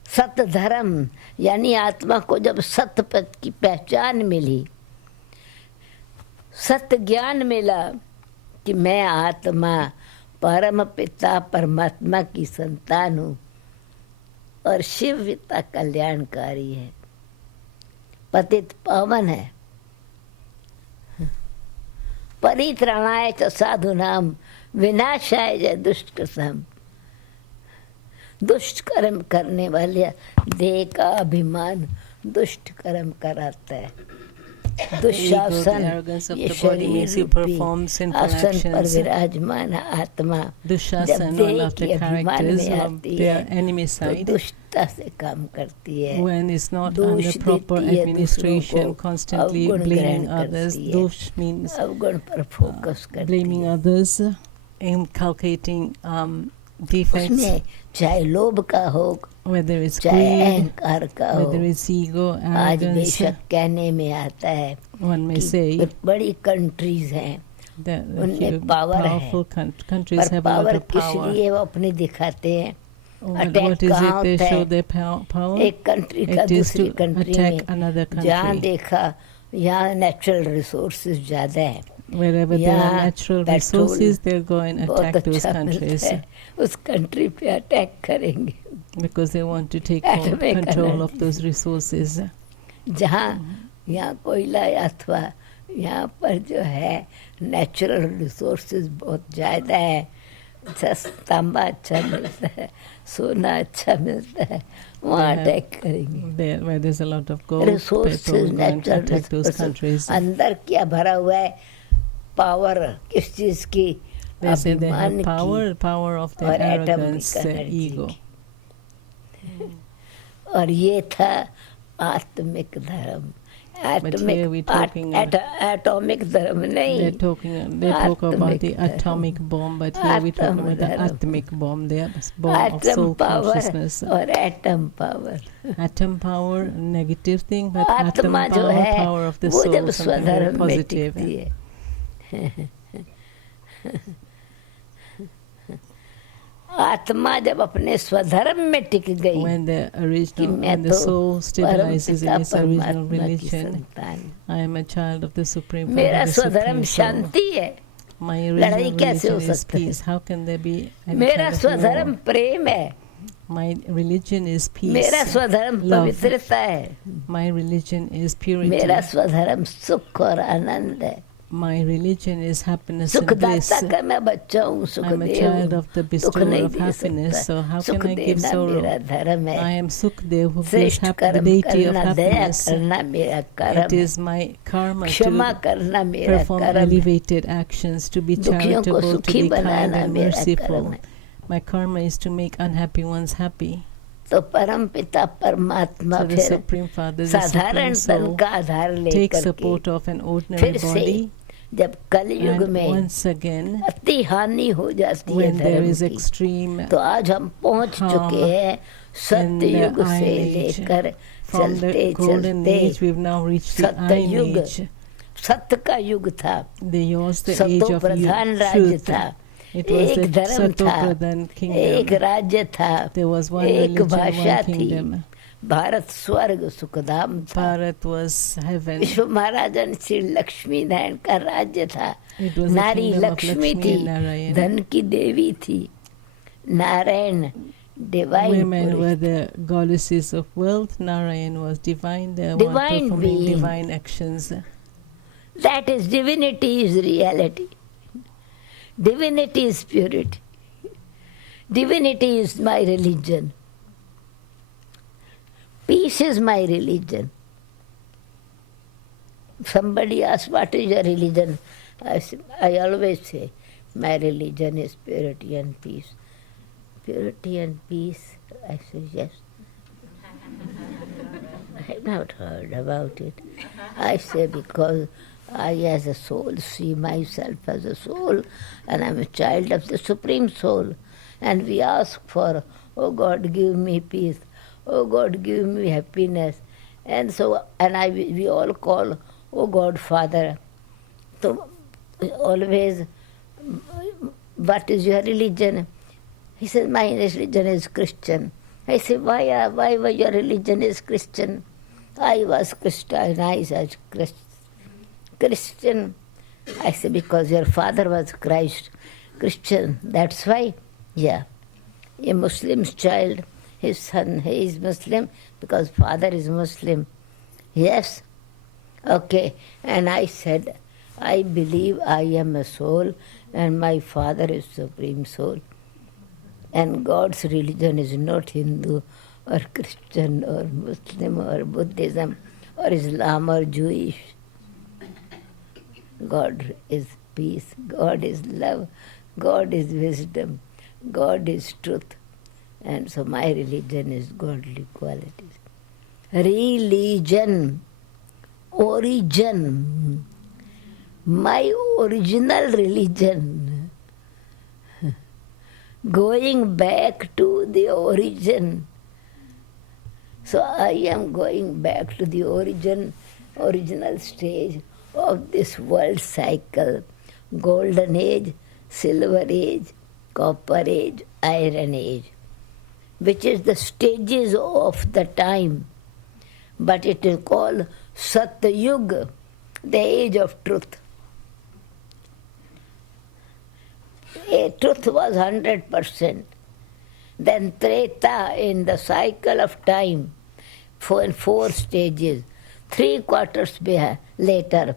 सत धर्म यानी आत्मा को जब सत्य पद की पहचान मिली, सत्य ज्ञान मिला कि मैं आत्मा परम पिता परमात्मा की संतान हूँ और शिव पिता कल्याणकारी है, पतित पावन है। परित्राणाय च साधूनाम विनाशाय च दुष्कृतम्। दुष्ट कर्म करने वाले देह का अभिमान दुष्ट कर्म कराता है। दुशासन ये शरीर रूपी आसन पर विराजमान आत्मा जब देह के अभिमान में आती है तो दुष्टता से काम करती है, दोष देती है दूसरों को, अवगुण ग्रहण करती है, अवगुण पर फोकस करती है। उसमें चाहे लोभ का हो, चाहे अहंकार का हो, आज बेशक कहने में आता है कि बड़ी कंट्रीज हैं उनमें पावर है, पर पावर किस लिए वो अपने दिखाते हैं? अटैक कहाँ होता है? एक कंट्री का दूसरी कंट्री में, जहाँ देखा यहाँ नेचुरल रिसोर्सेज ज्यादा है, wherever there are natural resources, they'll go and attack those countries. उस कंट्री पे अटैक करेंगे because they want to take control of those resources. जहाँ यहाँ कोयला अथवा यहाँ पर जो है नेचुरल रिसोर्सेज बहुत ज़्यादा है, तांबा अच्छा मिलता है, सोना अच्छा मिलता है, वहाँ अटैक करेंगे। Where there's a lot of gold, resources, natural अंदर क्या भरा हुआ है, पावर किस चीज की, अभिमान की, power of the arrogance, ego. और ये था आत्मिक धर्म, atomic धर्म नहीं। They talk about the atomic bomb, but here we talk about the atomic bomb, the bomb of soul consciousness. और atom power. Atom power, negative thing, but atom power of the soul, something very positive. आत्मा जब अपने स्वधर्म में टिक गई, when the soul stabilizes in its original religion, I am a child of the Supreme Father, मेरा स्वधर्म शांति है, लड़ाई कैसे हो सकती है? How can there be मेरा स्वधर्म प्रेम है, my religion is peace, मेरा स्वधर्म पवित्रता है, my religion is purity, मेरा स्वधर्म सुख और आनंद है, my religion is happiness and bliss. I'm a child of the bestower of happiness, so how can I give sorrow? I am Sukdev, who gives the deity of happiness. It is my karma to perform elevated actions, to be charitable, to be kind and merciful. My karma is to make unhappy ones happy. तो परम पिता परमात्मा फिर साधारण तन का आधार लेकर के फिर से जब कलयुग में अति हानि हो जाती है धर्म की, तो आज हम पहुंच चुके हैं सत्ययुग से लेकर चलते चलते सत्ययुग, सत्य का युग था, सतो प्रधान राज्य था, एक धर्म था, एक राज्य था, एक भाषा थी, भारत स्वर्ग सुखधाम था, भारत was heaven. विश्व महाराजन श्री लक्ष्मी नारायण का राज्य था, नारी लक्ष्मी थी, धन की देवी थी, Narayan divine. Women were the goddesses of wealth. Narayan was divine. They were performing divine actions. That is, divinity is reality. Divinity is purity. Divinity is my religion. Peace is my religion. Somebody asks, what is your religion? I always say, my religion is purity and peace. Purity and peace, I say yes. I have not heard about it. I say because I as a soul see myself as a soul, and I am a child of the Supreme Soul. And we ask for, oh God, give me peace. Oh God, give me happiness. And so, we all call, oh God, Father. So always, what is your religion? He says, my religion is Christian. I say, why your religion is Christian? I was Christianized as Christian. I say, because your father was Christ, Christian. That's why, yeah. A Muslim's child, his son, he is Muslim because father is Muslim. Yes. Okay. And I said, I believe I am a soul and my father is Supreme Soul. And God's religion is not Hindu or Christian or Muslim or Buddhism or Islam or Jewish. God is peace, God is love, God is wisdom, God is truth. And so my religion is godly qualities. Religion, origin, my original religion, going back to the origin. So I am going back to the original stage of this world cycle, golden age, silver age, copper age, iron age, which is the stages of the time. But it is called Satyug, the age of truth. Truth was 100%. Then Treta, in the cycle of time, four stages, 3 quarters later,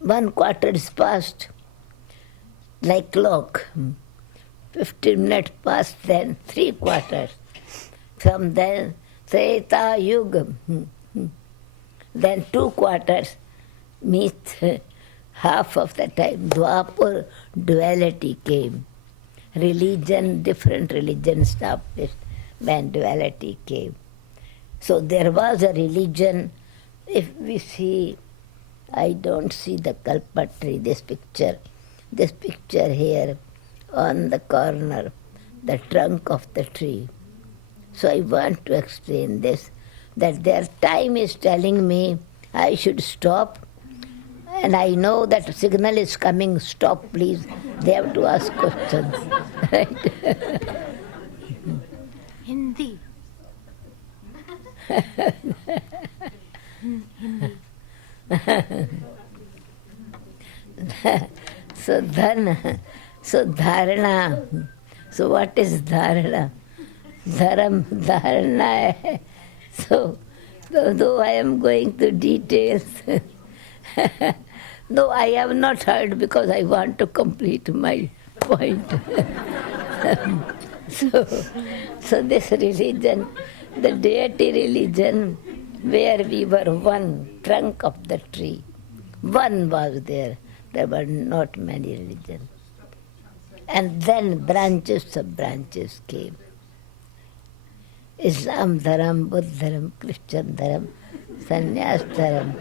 1 quarter is past, like clock. 15 minutes past then, 3/4. From then, Treta Yuga. Then 2/4 means half of the time. Dwapar, duality came. Religion, different religions established when duality came. So there was a religion. If we see, I don't see the Kalpatri, this picture here on the corner, the trunk of the tree. So I want to explain this, that their time is telling me I should stop, and I know that signal is coming, stop please, they have to ask questions. Right? Hindi. So dharana. So what is dharana? Dharana hai. So though I am going to details, no, I have not heard because I want to complete my point. So this religion, the deity religion, where we were one trunk of the tree, one was there. There were not many religions. And then branches, sub-branches came. Islam dharam, Buddha dharam, Christian dharam, Sannyas dharam.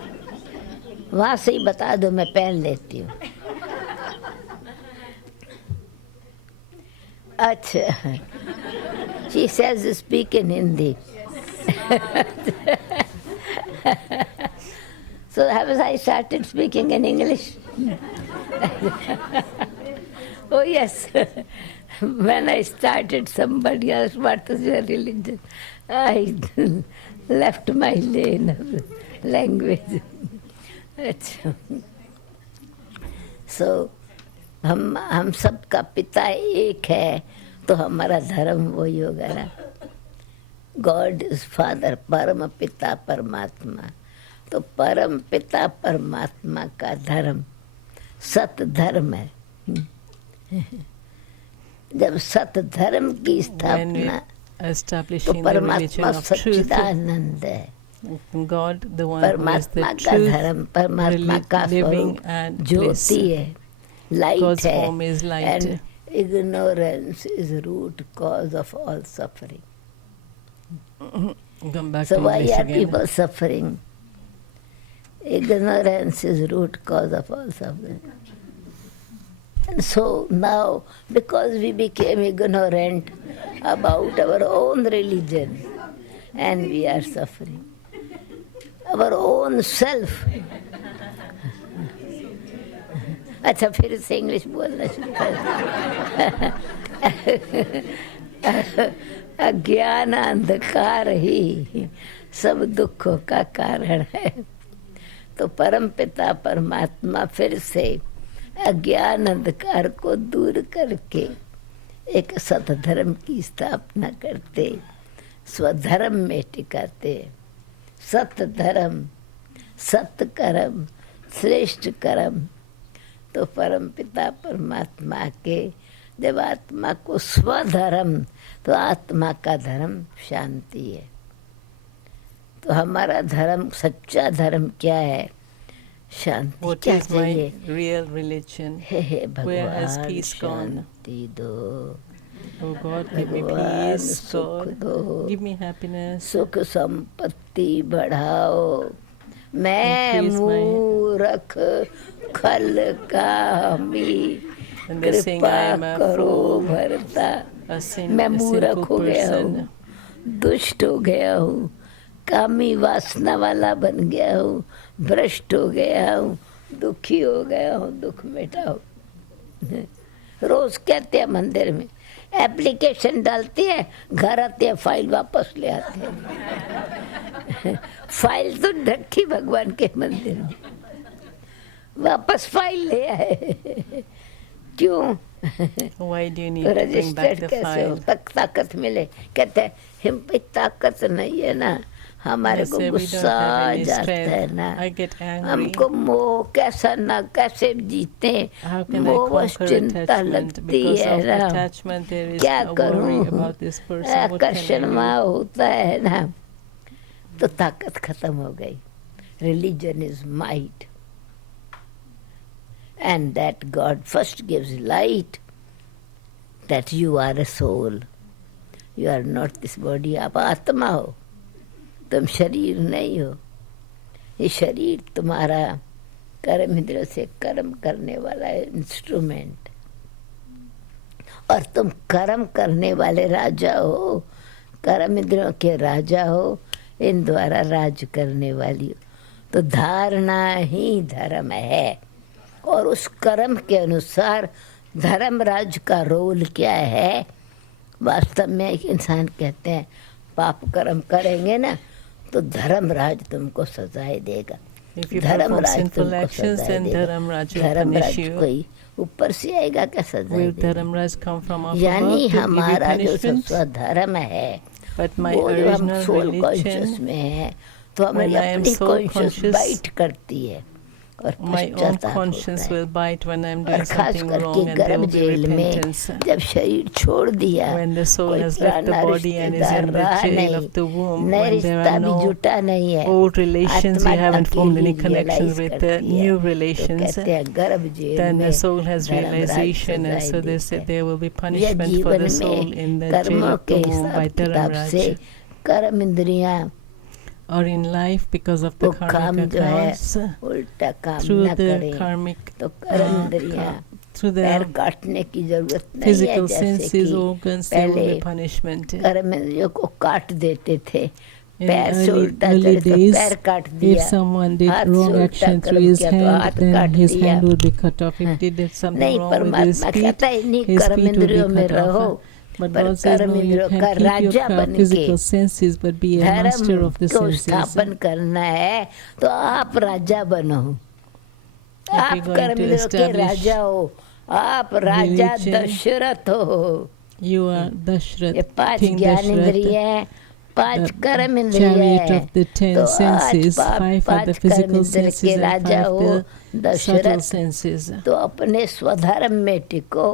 वहाँ से ही बता दो, मैं पहन लेती हूँ. अच्छा, she says speak in Hindi. So have I started speaking in English? Oh yes. When I started, somebody asked what is your religion. I left my lane of language. So हम सबका पिता एक है, तो हमारा धर्म वही होगा ना. God is Father, परम पिता परमात्मा. तो परम पिता परमात्मा का धर्म सत धर्म है. जब सत धर्म की स्थापना, तो परमात्मा सच्चिदानंद है. God, the one who is the truth, परमात्मा का living स्वरूप and ज्योति है, लाइट God's है. form is light. And ignorance is root cause of all suffering. Come back So to why English are again. people suffering? Ignorance is root cause of all suffering. And so now, because we became ignorant about our own religion, and we are suffering. Our own self. अच्छा, फिर से इंग्लिश बोलना शुरू कर. अज्ञान अंधकार ही सब दुखों का कारण है. तो परम पिता परमात्मा फिर से अज्ञान अंधकार को दूर करके एक सतधर्म की स्थापना करते, स्वधर्म में टिकाते. सत धर्म, सत कर्म, श्रेष्ठ कर्म. तो परम पिता परमात्मा के जब आत्मा को स्वधर्म, तो आत्मा का धर्म शांति है. तो हमारा धर्म, सच्चा धर्म क्या है? शांति. What क्या is my चाहिए? real religion? Hey Where has भगवान peace gone? शांति दो. Oh God, give me भगवान peace. सुख God, दो. give me happiness. सुख संपत्ति बढ़ाओ. मैं Increase my- मूर्ख खल कामी, And they're saying I कृपा am a करो fool, भरता. a मैं मूर्ख sinful हो गया person. हूँ, दुष्ट हो गया हूँ, कामी वासना वाला बन गया हूँ, भ्रष्ट हो गया हूँ, दुखी हो गया हूँ, दुख मिटाओ. रोज कहते हैं मंदिर में, एप्लीकेशन डालती है, घर आते हैं, फाइल वापस ले आते हैं. फाइल तो रखी भगवान के मंदिर में, वापस फाइल ले आए. क्यों? Why do you need to bring back registered the कैसे हो? file? ताकत मिले. कहते हैं हम पे ताकत नहीं है ना, हमारे को गुस्सा आ जाता है ना, हमको मोह कैसा ना कैसे जीते, मोह बस चिंता लगती है ना, क्या करूं, आकर्षण वहाँ होता है ना, तो ताकत खत्म हो गई। Religion is might, and that God first gives light that you are a soul, you are not this body, आप आत्मा हो, तुम शरीर नहीं हो। ये शरीर तुम्हारा कर्म इंद्रियों से कर्म करने वाला इंस्ट्रूमेंट, और तुम कर्म करने वाले राजा हो, कर्म इंद्रियों के राजा हो, इन द्वारा राज करने वाली हो। तो धारणा ही धर्म है, और उस कर्म के अनुसार धर्मराज का रोल क्या है। वास्तव में एक इंसान कहते हैं पाप कर्म करेंगे ना तो धर्मराज तुमको सजाए देगा, धर्मराज तुमको सजाए देगा। धर्मराज कोई ऊपर से आएगा क्या सजाए देगा? यानी हमारा जो स्वधर्म है वो जो हम सोल कॉन्शियस में है, तो हमारी अपनी कॉन्शियस बाइट करती है और पश्चाताप होता है। और खास करके गर्भ जेल में जब शरीर छोड़ दिया, कोई पुराना रिश्तेदार रहा नहीं, नए रिश्ता भी जुटा नहीं है, आत्मा अकेली रियलाइज करती है, तो कहते हैं गर्भ जेल में या जीवन में कर्मों के हिसाब किताब से कर्म इंद्रियां or in life because of the karmic accounts, उल्टा काम through न the करें karmic तो कर्म इंद्रियां through पैर the काटने की जरूरत नहीं है। physical जैसे senses कि organs, there will पहले be punishment. कर्म इंद्रियों को काट देते थे, In पैर से उल्टा early चले तो days, पैर काट if दिया, someone did हाथ से wrong उल्टा action through कर्म his किया तो hand, हाथ then काट his दिया। hand would be cut off. If he did something नहीं, wrong with his परमात्मा feet, कहता है इन्हीं his कर्म feet would be इंद्रियों में cut रहो, off. But पर God says, कर्म no, you इंद्रियों can का keep राजा your बन के physical senses, but be a master of the धर्म को senses. स्थापन करना है तो आप राजा बनो, आप going कर्म to इंद्रियों के establish राजा हो, आप राजा religion, दशरथ हो। You are ये Dashrath, 5 King ज्ञान Dashrath, इंद्रिय है, 5 the कर्म इंद्रिय chariot है, of the 10 तो senses, आज 5 are the 5 कर्म physical इंद्रिय senses के and राजा 5 हो the subtle दशरथ। senses. तो अपने स्वधर्म में टिको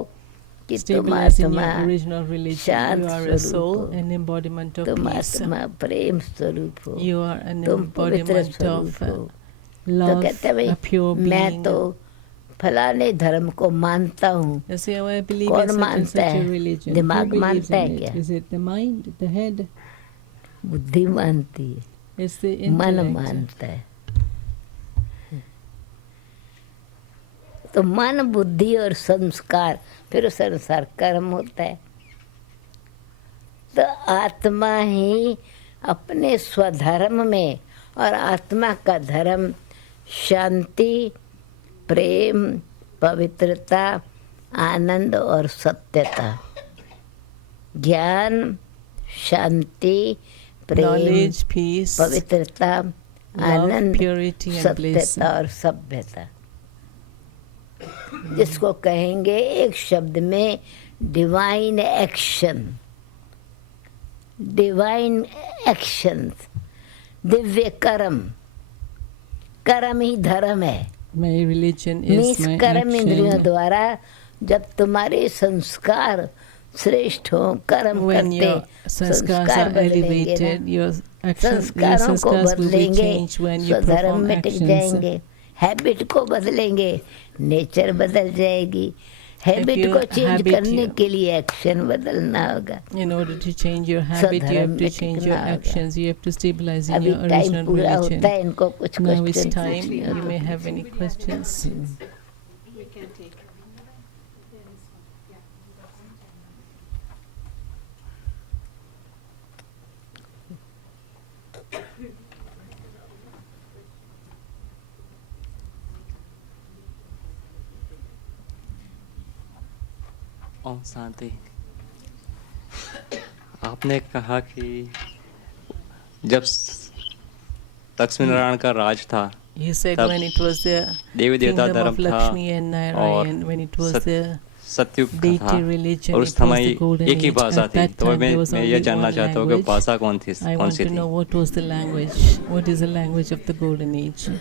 कि तुम Stabilize in your आत्मा original religion. शांत You are a स्वरूप soul, हो, an embodiment of तुम peace. आत्मा प्रेम स्वरूप हो, You are an तुम पवित्र embodiment स्वरूप of हो। तो love, कहते हैं a pure भाई मैं being. तो फलाने धर्म को मानता हूँ। You see, I believe कौन in such and मानता such a है? religion. दिमाग Who believes मानता है in it? क्या? Is it the mind, the head? बुद्धि मानती है, It's the मन intellect. मानता है। तो मन बुद्धि और संस्कार, फिर उस अनुसार कर्म होता है। तो आत्मा ही अपने स्वधर्म में, और आत्मा का धर्म शांति, प्रेम, पवित्रता, आनंद और सत्यता। ज्ञान, शांति, प्रेम, Knowledge, peace, पवित्रता, love, Anand, purity and bliss. सत्यता और सभ्यता, जिसको कहेंगे एक शब्द में divine action. Divine action, Divya कर्म, कर्म ही धर्म है। My religion is my कर्म इंद्रियों action. द्वारा जब तुम्हारे संस्कार श्रेष्ठ हो, कर्म When your करते sanskars संस्कार are बदलेंगे ना, elevated, your actions, your संस्कारों को sanskars will be बदलेंगे, changed when you स्वधर्म perform में टिक actions. जाएंगे, हैबिट को बदलेंगे, नेचर बदल जाएगी। हैबिट your को चेंज habit करने you- के लिए एक्शन बदलना होगा। In order to change your habit, you have to change your actions. You have to stabilize in अभी your टाइम original पूरा होता religion. है, इनको कुछ Now it's क्वेश्चन time. पूछने You होते may हैं। have any questions. We can take. Om Shanti. आपने कहा कि जब लक्ष्मी नारायण का राज था He said when it was the kingdom of Lakshmi and Narayan, when it was the deity religion, it was the golden age. At that time there was only one language. I want to know what was the language. What is the language of the golden age? Can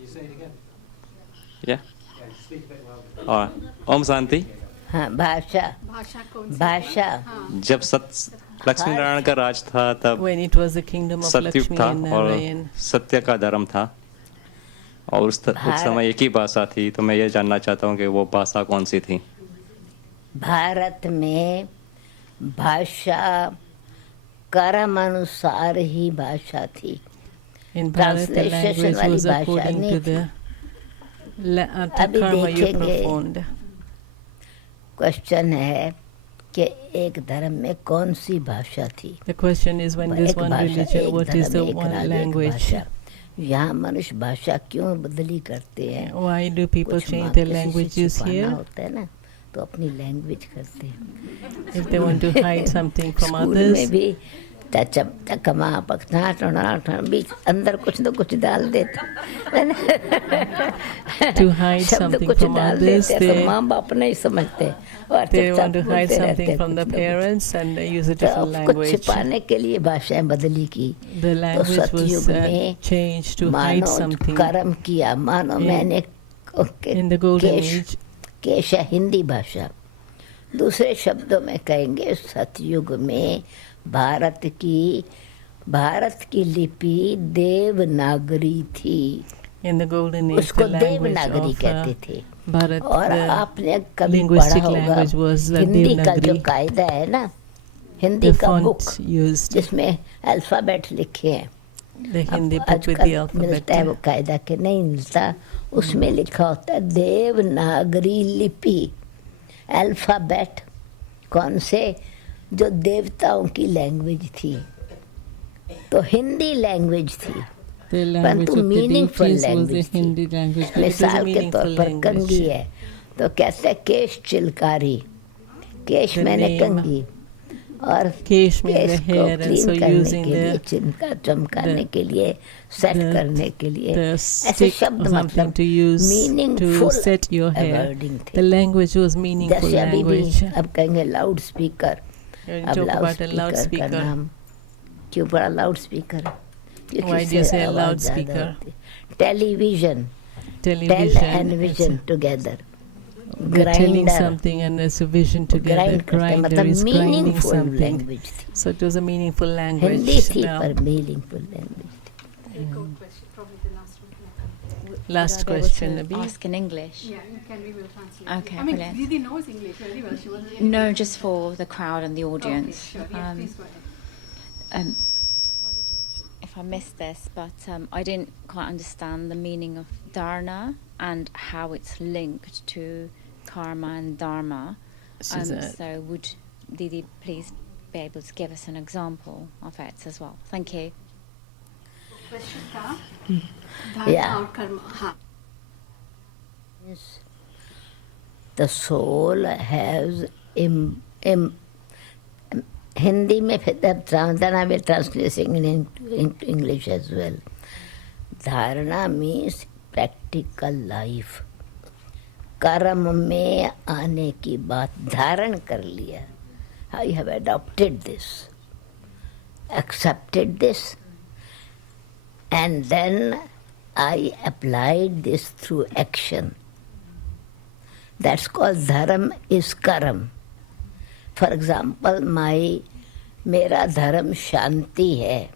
you say it again? Yeah. Speak a bit louder. Om Shanti. हाँ भाषा भाषा जब लक्ष्मी नारायण का राज था तब सत्युग था और सत्य का धर्म था और उस समय एक ही भाषा थी तो मैं ये जानना चाहता हूँ कि वो भाषा कौन सी थी। भारत में भाषा कर्म अनुसार ही भाषा थी। ट्रांसलेशन वाली भाषा नहीं थी। अभी देखेंगे क्वेश्चन है कि एक धर्म में कौन सी भाषा थी। The question is when this one religion, what is the one language? यहाँ मनुष्य भाषा क्यों बदली करते हैं? Why do people change their languages here? होता है ना, तो अपनी लैंग्वेज करते हैं। If they want to hide something from others. में भी चकमा पकना टोना बीच अंदर कुछ न कुछ डाल देते। To hide something from others, they माँ बाप नहीं समझते। They want to hide something from the parents and they use a different language. कुछ छिपाने के लिए भाषाएं बदली की। The language was changed to hide something. कर्म किया मानो मैंने in the golden age. केशा Hindi भाषा। दूसरे शब्दों में कहेंगे सतयुग में भारत की लिपि देवनागरी थी। In the golden age, उसको देवनागरी कहते थे। और आपने कभी पढ़ा होगा हिंदी का जो कायदा है ना, हिंदी का बुक जिसमें अल्फाबेट लिखे हैं, आजकल मिलता है वो कायदा के नहीं मिलता, उसमें लिखा होता है देवनागरी लिपि। अल्फाबेट कौन से? जो देवताओं की लैंग्वेज थी, तो हिंदी लैंग्वेज थी परंतु मीनिंगफुल लैंग्वेज थी। मिसाल के तौर पर कंघी है तो कहते हैं केश चिलकारी, केश मैंने कंघी, और केश को क्लीन करने के लिए, चिमका चमकाने के लिए, सेट करने के लिए, ऐसे शब्द मतलब मीनिंगफुल वर्डिंग थे। जैसे अभी भी अब कहेंगे लाउड स्पीकर। अब लाउड स्पीकर का नाम क्यों पड़ा? Loud speaker Why do you say a loudspeaker? Television. Tell and vision together. Telling something and there's a vision together. Grinder is grinding something. So it was a meaningful language. Hindi thi par meaningful language. Last question, Abhi. Ask in English. Yeah, we will translate. Okay, I mean, brilliant. Didi knows English very well. She was No, just for the crowd and the audience. Okay, sure. Yeah, please go ahead. If I missed this, but I didn't quite understand the meaning of dharna and how it's linked to karma and dharma. So would Didi please be able to give us an example of it as well? Thank you. Yeah. The soul has Hindi में then I will translate into English as well. Dharana means practical life. कर्म में आने की बात धारण कर लिया. I have adopted this, accepted this, and then I applied this through action. That's called dharam is karam. For example, मेरा धर्म शांति है,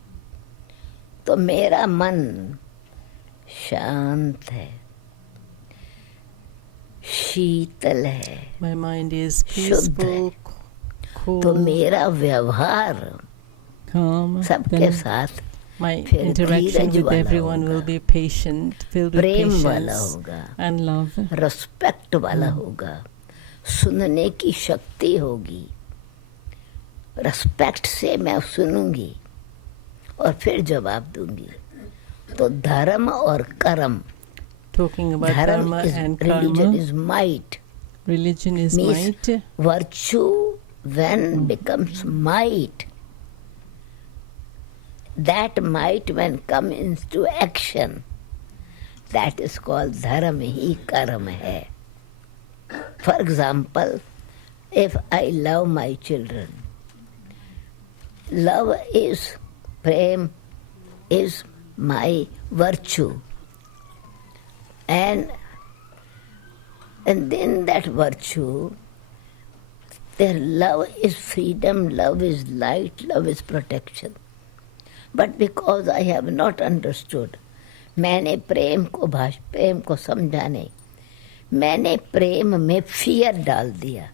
तो मेरा मन शांत है, शीतल है, My mind is peaceful, cool, तो मेरा व्यवहार सबके साथ my interaction with everyone will be patient, filled with patience and love. Respect वाला होगा, सुनने की शक्ति होगी, रेस्पेक्ट से मैं सुनूंगी और फिर जवाब दूंगी. तो धर्म और कर्म, talking about dharma and karma, religion is might. Religion is might. Virtue when becomes might, that might when come into action, that is called dharma hi karma hai. For example, if I love my children, love is, prem is my virtue. And then that virtue, their love is freedom, love is light, love is protection. But because I have not understood, मैंने प्रेम को समझा नहीं, मैंने प्रेम में फियर डाल दिया,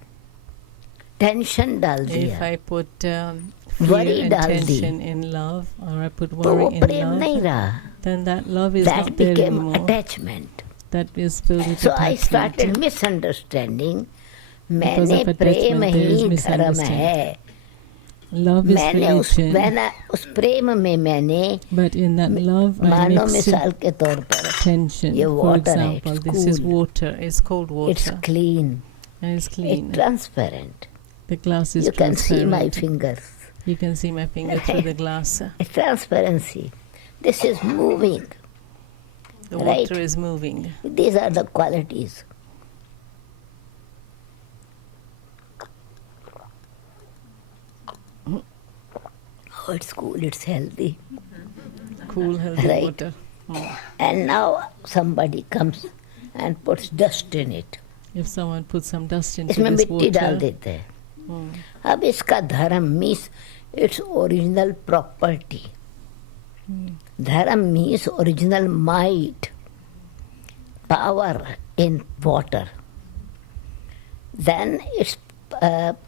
टेंशन डाल दिया. If I put fear and tension in love, or I put worry in love, then that love is not there anymore. That became attachment. That is filled with so attachment. I started misunderstanding. मैंने प्रेम ही धर्म है. Love is religion. उस प्रेम में मैंने but in that love मानो मिसाल के तौर पर tension. ये for water example, है, this is water. It's cold water. It's clean. And it's clean. It's transparent. The glass is you transparent. You can see my fingers. You can see my finger through the glass. It's transparency. This is moving. The water is moving. These are the qualities. Oh, it's cool, it's healthy. Cool, healthy water. And now somebody comes and puts dust in it. If someone puts some dust into इसमें this मिट्टी water, डाल देते हैं. अब इसका धर्म means its original property. Dharam means original might, power in water. Then its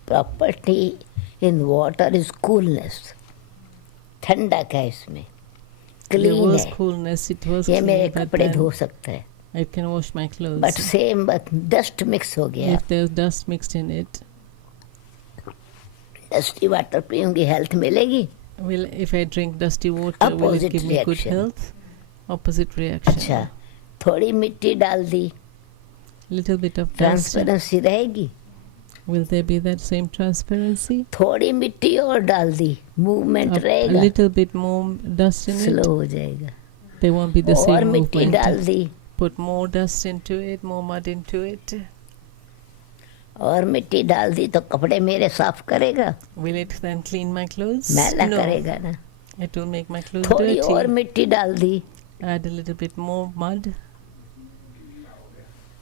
property in water is coolness. ठंडक है इसमें, clean है. Coolness, it was ये clean, मेरे कपड़े धो सकता है. I can wash my clothes. But same, but dust mix हो गया. If there's dust mixed in it, dusty water पीऊंगी, health मिलेगी. Will if I drink dusty water, will it give me good health? Opposite reaction. अच्छा, थोड़ी मिट्टी डाल दी. Little bit of transparency रहेगी. Will there be that same transparency? थोड़ी मिट्टी और डाल दी, movement रहेगा. A little bit more dust in slow it. हो जाएगा. There won't be the same और movement. मिट्टी डाल दी. Put more dust into it, more mud into it. और मिट्टी डाल दी तो कपड़े मेरे साफ करेगा. Will it then clean my clothes? मैला करेगा ना. It will make my clothes थोड़ी dirty. और मिट्टी डाल दी. Add a little bit more mud.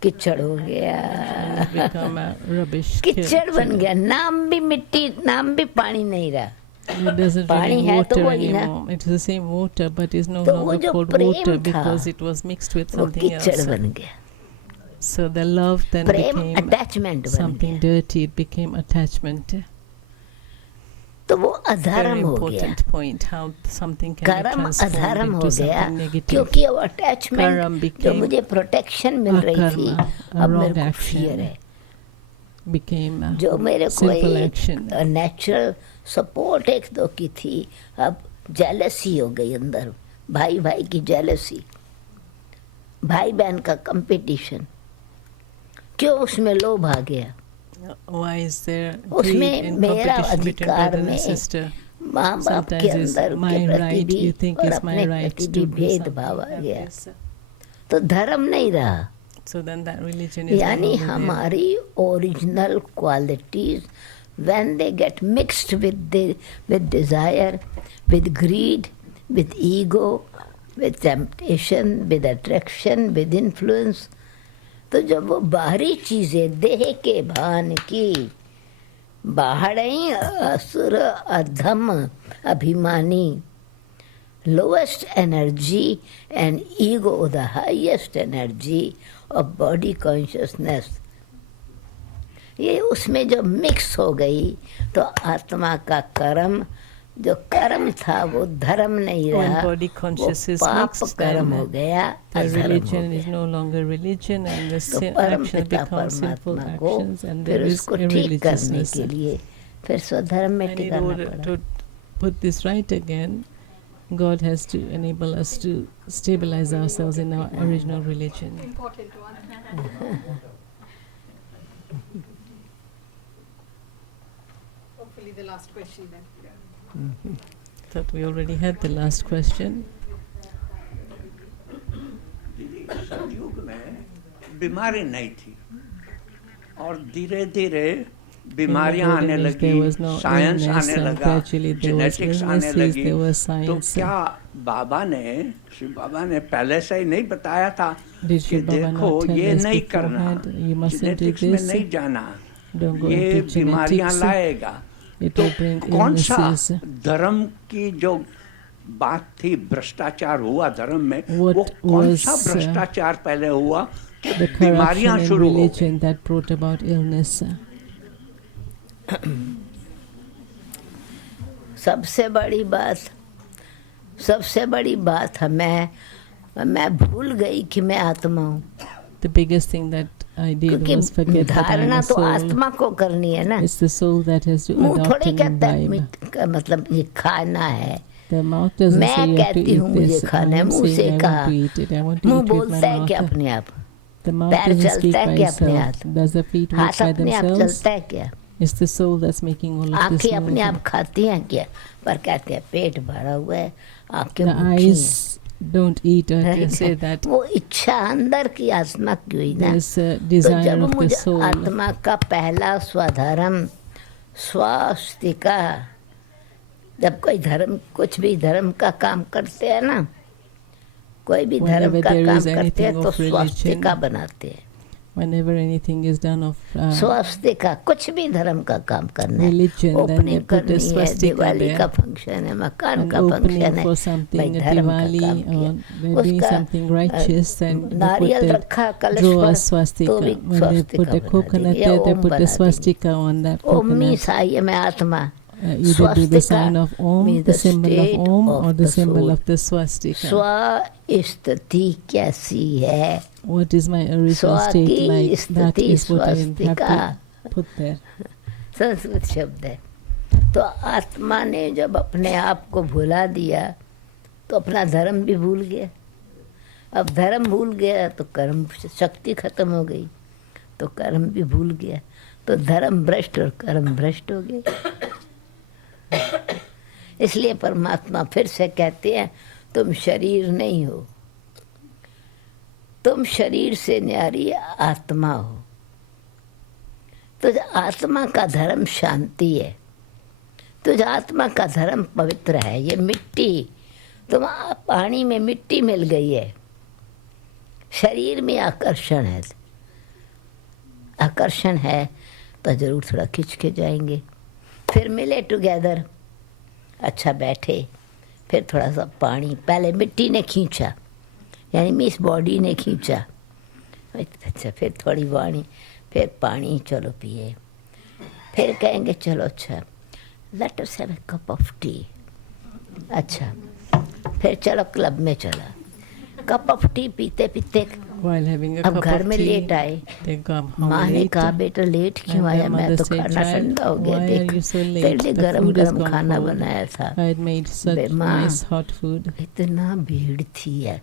कीचड़ हो गया. And become a rubbish. कीचड़ बन गया. नाम भी मिट्टी, नाम भी पानी नहीं रहा. It doesn't really water anymore. It is the same water, but it's no longer called water because it was mixed with something else. बन गया. So the love then became attachment something dirty. It became attachment. तो वो अधर्म हो गया. Very important point how something can be transformed into something negative. क्योंकि वो attachment जो मुझे protection मिल रही थी, अब मेरे को fear है. Became जो मेरे को action. natural support एक दो की थी, अब jealousy हो गई अंदर. भाई भाई की jealousy, भाई बहन का competition. क्यों उसमें लोभ आ गया? Why is there greed and competition between brother and sister? Sometimes it's my right, you think it's my right to do भेदभाव आ गया. तो धर्म नहीं रहा. So then that religion is यानी हमारी original qualities, when they get mixed with desire, with greed, with ego, with temptation, with attraction, with influence, तो जब वो बाहरी चीजें देह के भान की, बाहरी असुर अधम अभिमानी, lowest energy and ego the highest energy of body consciousness, ये उसमें जब मिक्स हो गई तो आत्मा का कर्म, जो कर्म था वो धर्म नहीं रहा, वो पाप कर्म हो गया, अधर्म हो गया. is no longer religion and the sin action becomes sinful actions and there is irreligiousness. फिर स्वधर्म में टिकाना पड़ा. To put this right again, God has to enable us to stabilize ourselves in our original religion. Important one. Hopefully the last question then. That we already had the last question. सतयुग में बीमारी नहीं थी और धीरे धीरे बीमारियां आने लगी, साइंस आने लगा, जेनेटिक्स आने लगी। तो क्या बाबा ने, शिव बाबा ने पहले से ही नहीं बताया था कि देखो ये नहीं करना, जेनेटिक्स में नहीं जाना, ये बीमारियां लाएगा। तो कौन सा धर्म की जो बात थी, भ्रष्टाचार हुआ धर्म में, वो कौन सा भ्रष्टाचार पहले हुआ कि बीमारियां शुरू हो गई? सबसे बड़ी बात है मैं भूल गई कि मैं आत्मा हूँ। The biggest thing that I did was forget that I am a soul. आत्मा को करनी है ना। It's the soul that has to adopt and imbibe. मतलब ये खाना है। The mouth doesn't say you have to eat this. खाना है, मुंह से कहा। मुंह बोलता है कि अपने आप। The mouth doesn't speak by itself. Does the feet work by themselves? चलता है क्या? It's the soul that's making all of this. आँखें अपने आप खाती हैं क्या? पर कहते हैं पेट भरा हुआ है, आँखें The eyes don't eat. I can say that. वो इच्छा अंदर की आत्मा की हुई ना। There's a desire of the soul. आत्मा का पहला स्वधर्म स्वास्तिका, जब कोई धर्म, कुछ भी धर्म का काम करते हैं ना, कोई भी धर्म का काम करते हैं तो स्वास्तिका बनाते हैं। Whenever anything is done of Swastika, कुछ भी धर्म का काम करना है, religion, ओपनिंग करनी है, दिवाली का फंक्शन है, मकान का फंक्शन है, something, a Diwali, or doing something righteous, and नारियल रखा कलश पर तो भी when they put the coconut there, they put the swastika on that Om coconut. Sai में आत्मा, Either do the sign of Om, the symbol of Om, or the symbol of the swastika. स्थिति कैसी है? What is my original state like? That is what I have to put there. Sanskrit शब्द है। तो आत्मा ने जब अपने आप को भुला दिया तो अपना धर्म भी भूल गया। अब धर्म भूल गया तो कर्म शक्ति खत्म हो गई, तो कर्म भी भूल गया, तो धर्म भ्रष्ट और कर्म भ्रष्ट हो गए। इसलिए परमात्मा फिर से कहते हैं तुम शरीर नहीं हो, तुम शरीर से न्यारी आत्मा हो। तुझ आत्मा का धर्म शांति है, तुझ आत्मा का धर्म पवित्र है। ये मिट्टी, तुम पानी में मिट्टी मिल गई है, शरीर में आकर्षण है, आकर्षण है तो जरूर थोड़ा खिंच के जाएंगे। फिर मिले टुगेदर, अच्छा बैठे, फिर थोड़ा सा पानी, पहले मिट्टी ने खींचा, यानी मिस बॉडी ने खींचा, अच्छा फिर थोड़ी पानी, फिर पानी चलो पिए, फिर कहेंगे चलो अच्छा let us have a cup of T, अच्छा फिर चलो क्लब में चला, कप ऑफ टी पीते पीते अब घर में लेट आए, माँ ने कहा बेटा लेट क्यों आया, मैं तो खाना ठंडा हो गया, देख तेरे लिए गरम गरम खाना बनाया था। माँ इतना भीड़ थी यार,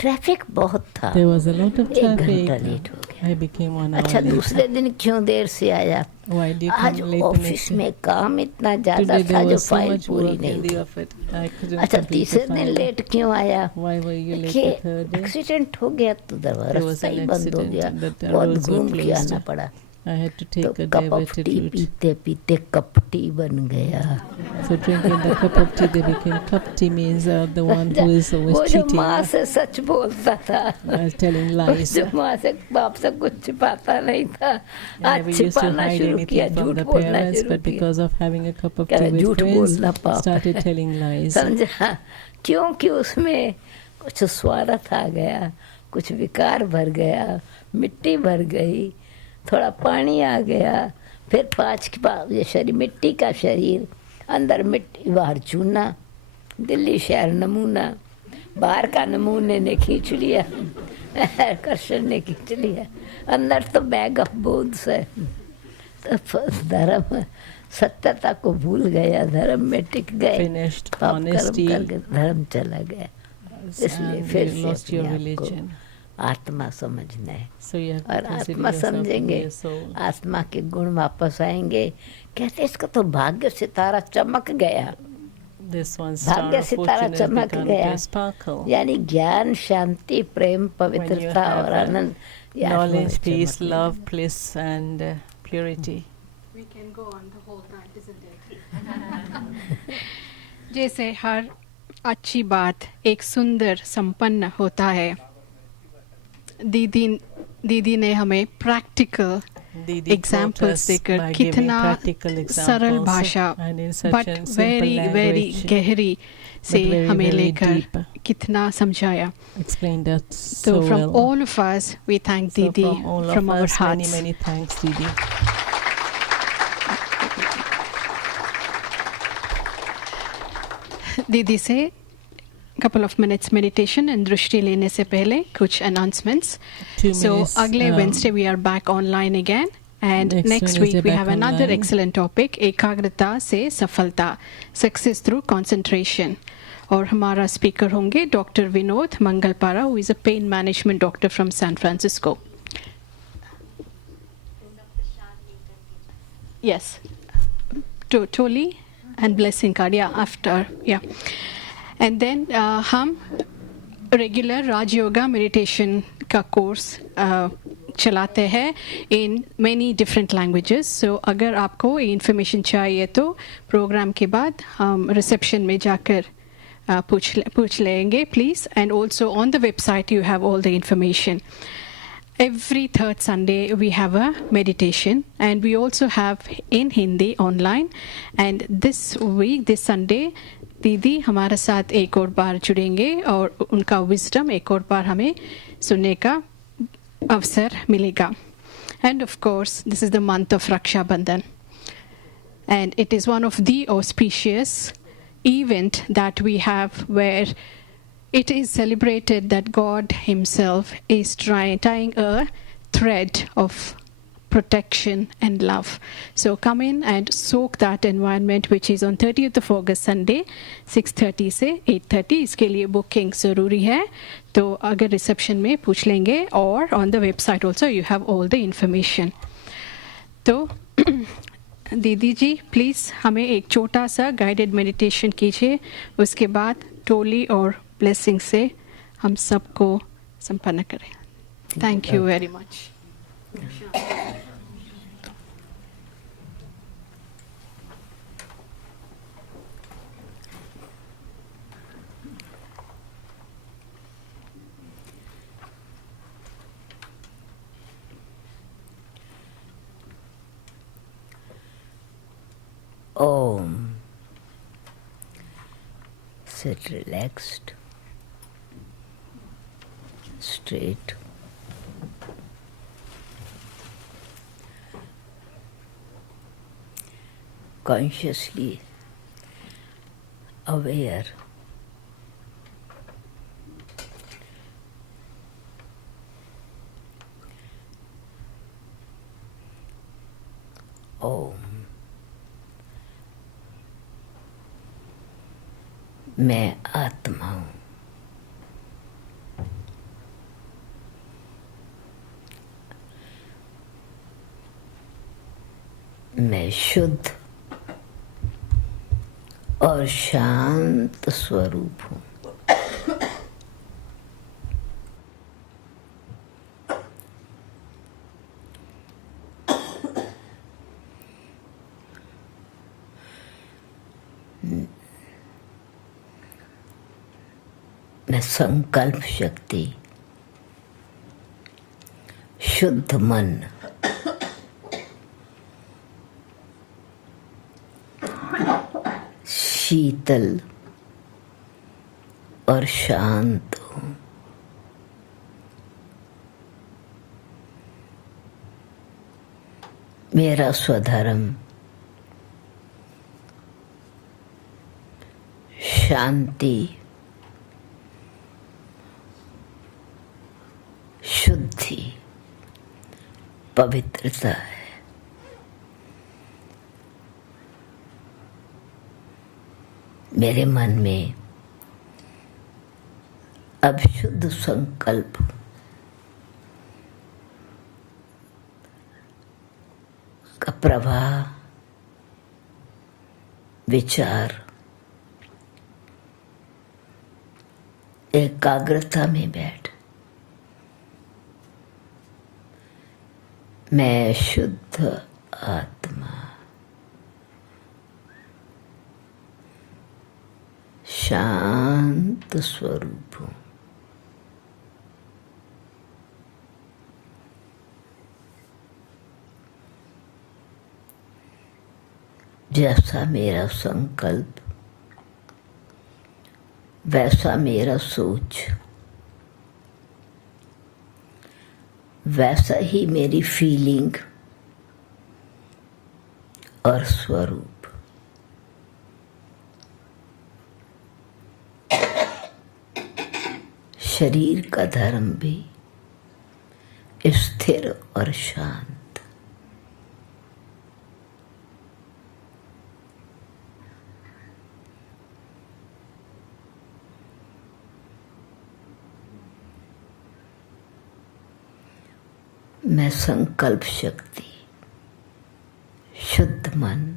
ट्रैफिक बहुत था, एक घंटा लेट हो गया। अच्छा दूसरे दिन क्यों देर से आया, आज ऑफिस में काम इतना ज्यादा था जो फाइल पूरी नहीं थी। अच्छा तीसरे दिन लेट क्यों आया, एक्सीडेंट हो गया तो रास्ता ही बंद हो गया, बहुत घूम के आना पड़ा। I had to take a cup of T पीते पीते कपटी बन गया। So drinking the cup of tea, they became kapti, means the one who is always cheating. वो जो माँ से सच बोलता था, telling lies. जो माँ से बाप से कुछ छिपाता नहीं था, आज छिपाना शुरू किया, झूठ बोलना शुरू किया। But because of having a cup of tea with friends, started telling lies. समझा, क्योंकि उसमें कुछ स्वार्थ आ गया, कुछ विकार भर गया, मिट्टी भर गई, थोड़ा पानी आ गया, फिर ये शरीर मिट्टी का शरीर, अंदर मिट्टी बाहर चूना, दिल्ली शहर नमूना, बाहर का नमूने ने खींच लिया, आकर्षण ने खींच लिया, अंदर तो बैग ऑफ बोध्स है। तो धर्म सत्यता को भूल गया, धर्म में टिक गए, पाप कर्म करके धर्म चला गया। इसलिए फिर से अपने आप को आत्मा समझना है, और आत्मा समझेंगे, आत्मा के गुण वापस आएंगे। कहते इसका तो भाग्य सितारा चमक गया। this one star of fortune has begun to sparkle. यानी ज्ञान, शांति, प्रेम, पवित्रता और आनंद. Knowledge, peace, love, bliss, and purity. We can go on the whole night, isn't it? जैसे हर अच्छी बात एक सुंदर संपन्न होता है, दीदी ने हमें प्रैक्टिकल एग्जाम्पल्स देकर कितना सरल भाषा बट वेरी वेरी गहरी से हमें लेकर कितना समझाया. So from all of us we thank Didi from our hearts. Many thanks, Didi. दीदी से couple of minutes meditation and दृष्टि लेने से पहले कुछ announcements. So अगले Wednesday we are back online again and next week we have another excellent topic, एकाग्रता से सफलता, success through concentration. और हमारा speaker होंगे Dr. Vinod Mangalpara, who is a pain management doctor from San Francisco. Yes, Toli and blessing card, yeah, after, yeah. And then हम regular Raj Yoga meditation का course चलाते हैं in many different languages. So अगर आपको ये information चाहिए तो program के बाद हम reception में जाकर पूछ लेंगे please. And also on the website you have all the information. Every third Sunday we have a meditation and we also have in Hindi online. And this week, this Sunday, दीदी हमारे साथ एक और बार जुड़ेंगे और उनका विजडम एक और बार हमें सुनने का अवसर मिलेगा. And of course, this is the month of Raksha Bandhan. And it is one of the auspicious event that we have where it is celebrated that God himself is tying a thread of protection and love. So come in and soak that environment, which is on 30th of August Sunday 6:30 से 8:30. इसके लिए बुकिंग ज़रूरी है, तो अगर रिसेप्शन में पूछ लेंगे और on the website also you have all the information. तो दीदी जी प्लीज़ हमें एक छोटा सा गाइडेड मेडिटेशन कीजिए, उसके बाद टोली और ब्लेसिंग से हम सबको संपन्न करें. Thank you very much. Om. Sit relaxed, straight. Consciously aware Om. मैं आत्मा हूँ. मैं शुद्ध और शांत स्वरूप हूँ. मैं संकल्प शक्ति, शुद्ध मन, शीतल और शांत हूँ. मेरा स्वधर्म शांति, शुद्धि, पवित्रता है. मेरे मन में अब शुद्ध संकल्प का प्रवाह, विचार एकाग्रता में बैठ मैं शुद्ध आत्मा शांत स्वरूप हूं। जैसा मेरा संकल्प वैसा मेरा सोच, वैसा ही मेरी फीलिंग और स्वरूप। शरीर का धर्म भी स्थिर और शांत। मैं संकल्प शक्ति, शुद्ध मन,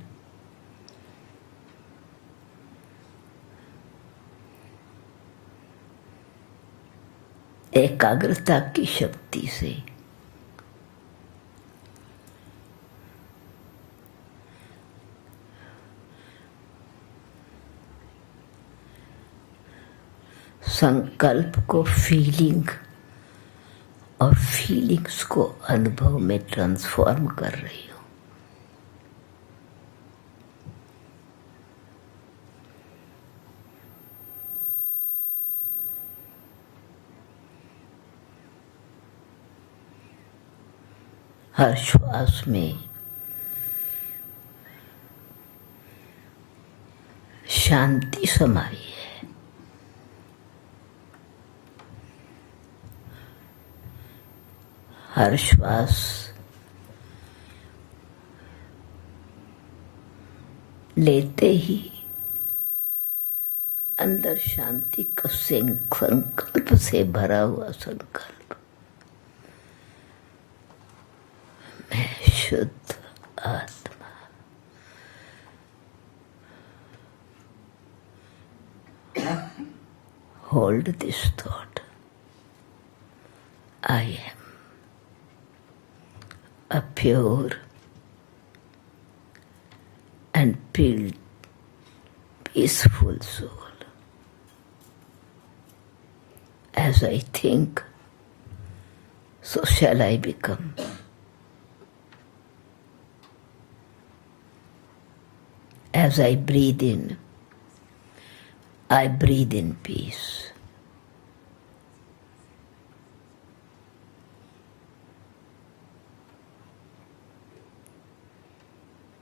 एकाग्रता की शक्ति से संकल्प को फीलिंग और फीलिंग्स को अनुभव में ट्रांसफॉर्म कर रही हूं। हर श्वास में शांति समाई है। हर श्वास लेते ही अंदर शांति का संकल्प से भरा हुआ संकल्प, मैं शुद्ध आत्मा, hold this thought, I am a pure and peaceful soul. As I think, so shall I become. As I breathe in, I breathe in peace.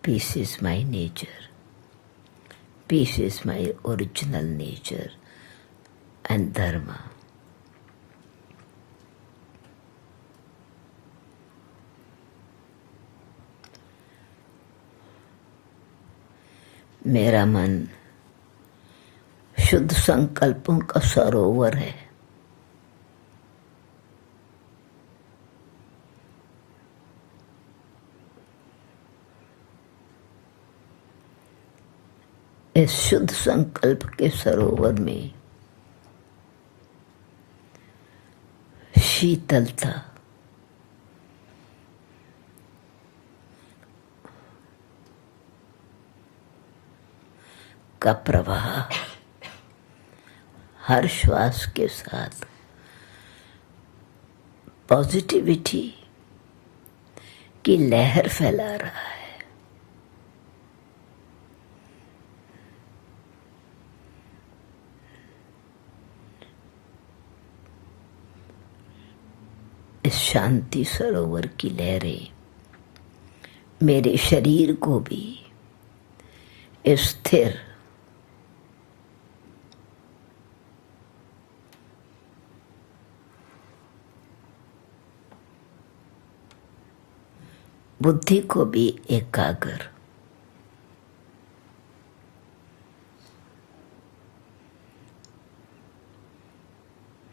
Peace is my nature. Peace is my original nature and dharma. मेरा मन शुद्ध संकल्पों का सरोवर है। इस शुद्ध संकल्प के सरोवर में शीतलता, का प्रवाह हर श्वास के साथ पॉजिटिविटी की लहर फैला रहा है। इस शांति सरोवर की लहरें मेरे शरीर को भी स्थिर बुद्धि को भी एकाग्र,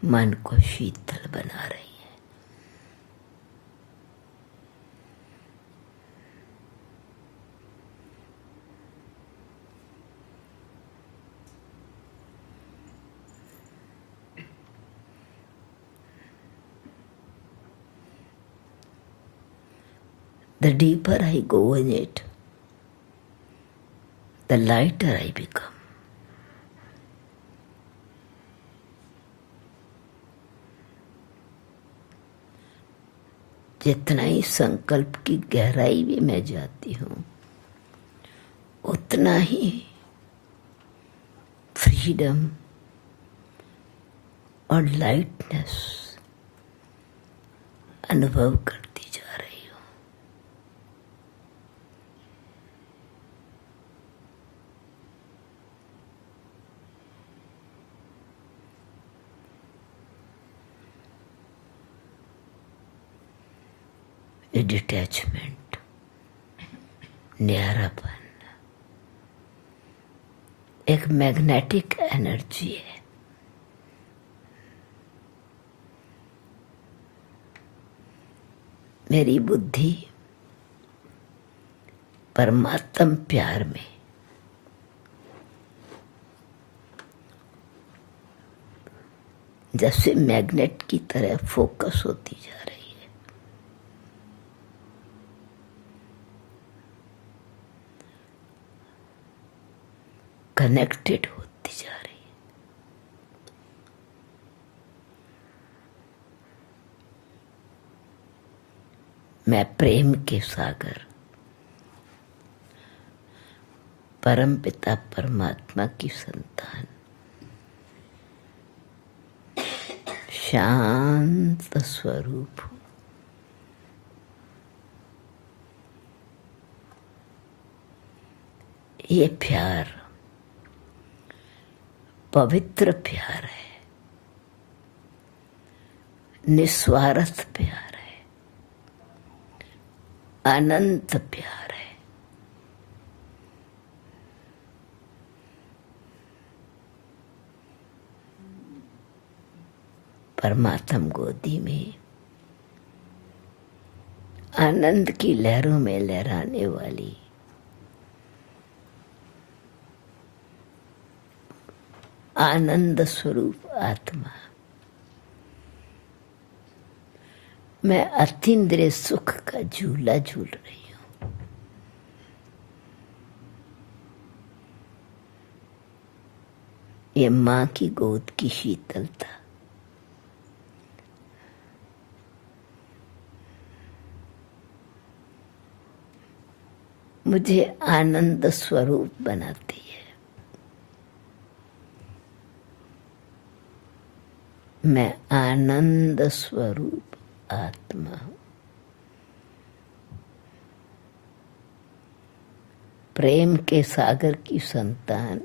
मन को शीतल बना रही है। the deeper I go in it, the lighter I become. जितना ही संकल्प की गहराई में मैं जाती हूँ, उतना ही फ्रीडम और लाइटनेस अनुभव करती जा रही हूँ। ये डिटैचमेंट, न्यारापन एक मैग्नेटिक एनर्जी है। मेरी बुद्धि परमात्म प्यार में जैसे मैग्नेट की तरह फोकस होती जा रही है। कनेक्टेड होती जा रही है। मैं प्रेम के सागर परम पिता परमात्मा की संतान, शांत स्वरूप हूं। ये प्यार पवित्र प्यार है, निस्वार्थ प्यार है, अनंत प्यार है। परमात्म गोदी में आनंद की लहरों में लहराने वाली आनंद स्वरूप आत्मा, मैं अतीन्द्रिय सुख का झूला झूल रही हूं। ये मां की गोद की शीतलता, मुझे आनंद स्वरूप बनाती है। मैं आनंद स्वरूप आत्मा हूं। प्रेम के सागर की संतान,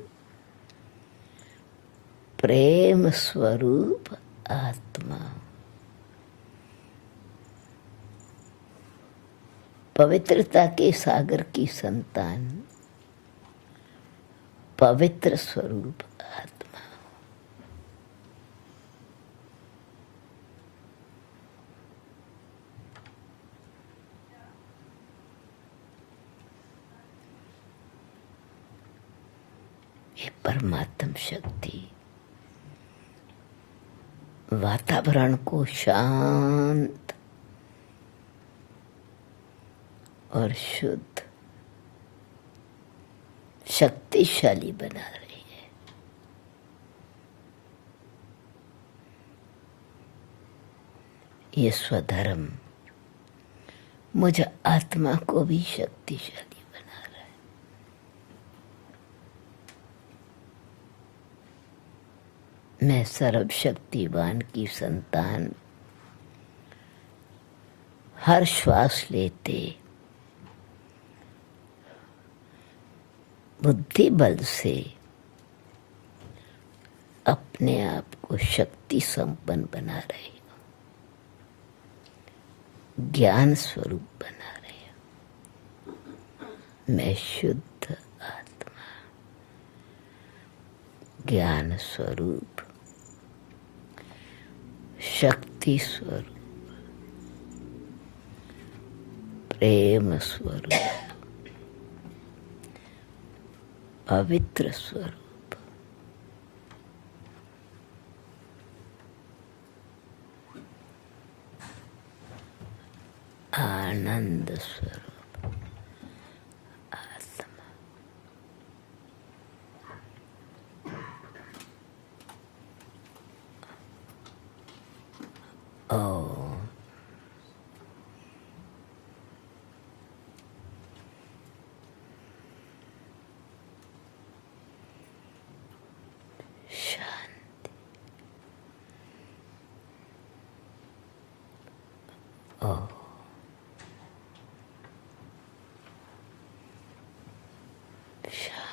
प्रेम स्वरूप आत्मा, पवित्रता के सागर की संतान, पवित्र स्वरूप आत्मा। ये परमात्म शक्ति वातावरण को शांत और शुद्ध, शक्तिशाली बना रही है। ये स्वधर्म मुझे आत्मा को भी शक्तिशाली बना रहा है। मैं सर्वशक्तिवान की संतान, हर श्वास लेते बुद्धि बल से अपने आप को शक्ति संपन्न बना रहे हो, ज्ञान स्वरूप बना रहे हो। मैं शुद्ध आत्मा, ज्ञान स्वरूप, शक्ति स्वरूप, प्रेम स्वरूप, पवित्र स्वरूप। आनंद स्वरूप आत्मा। ओम शांति। ओम शांति।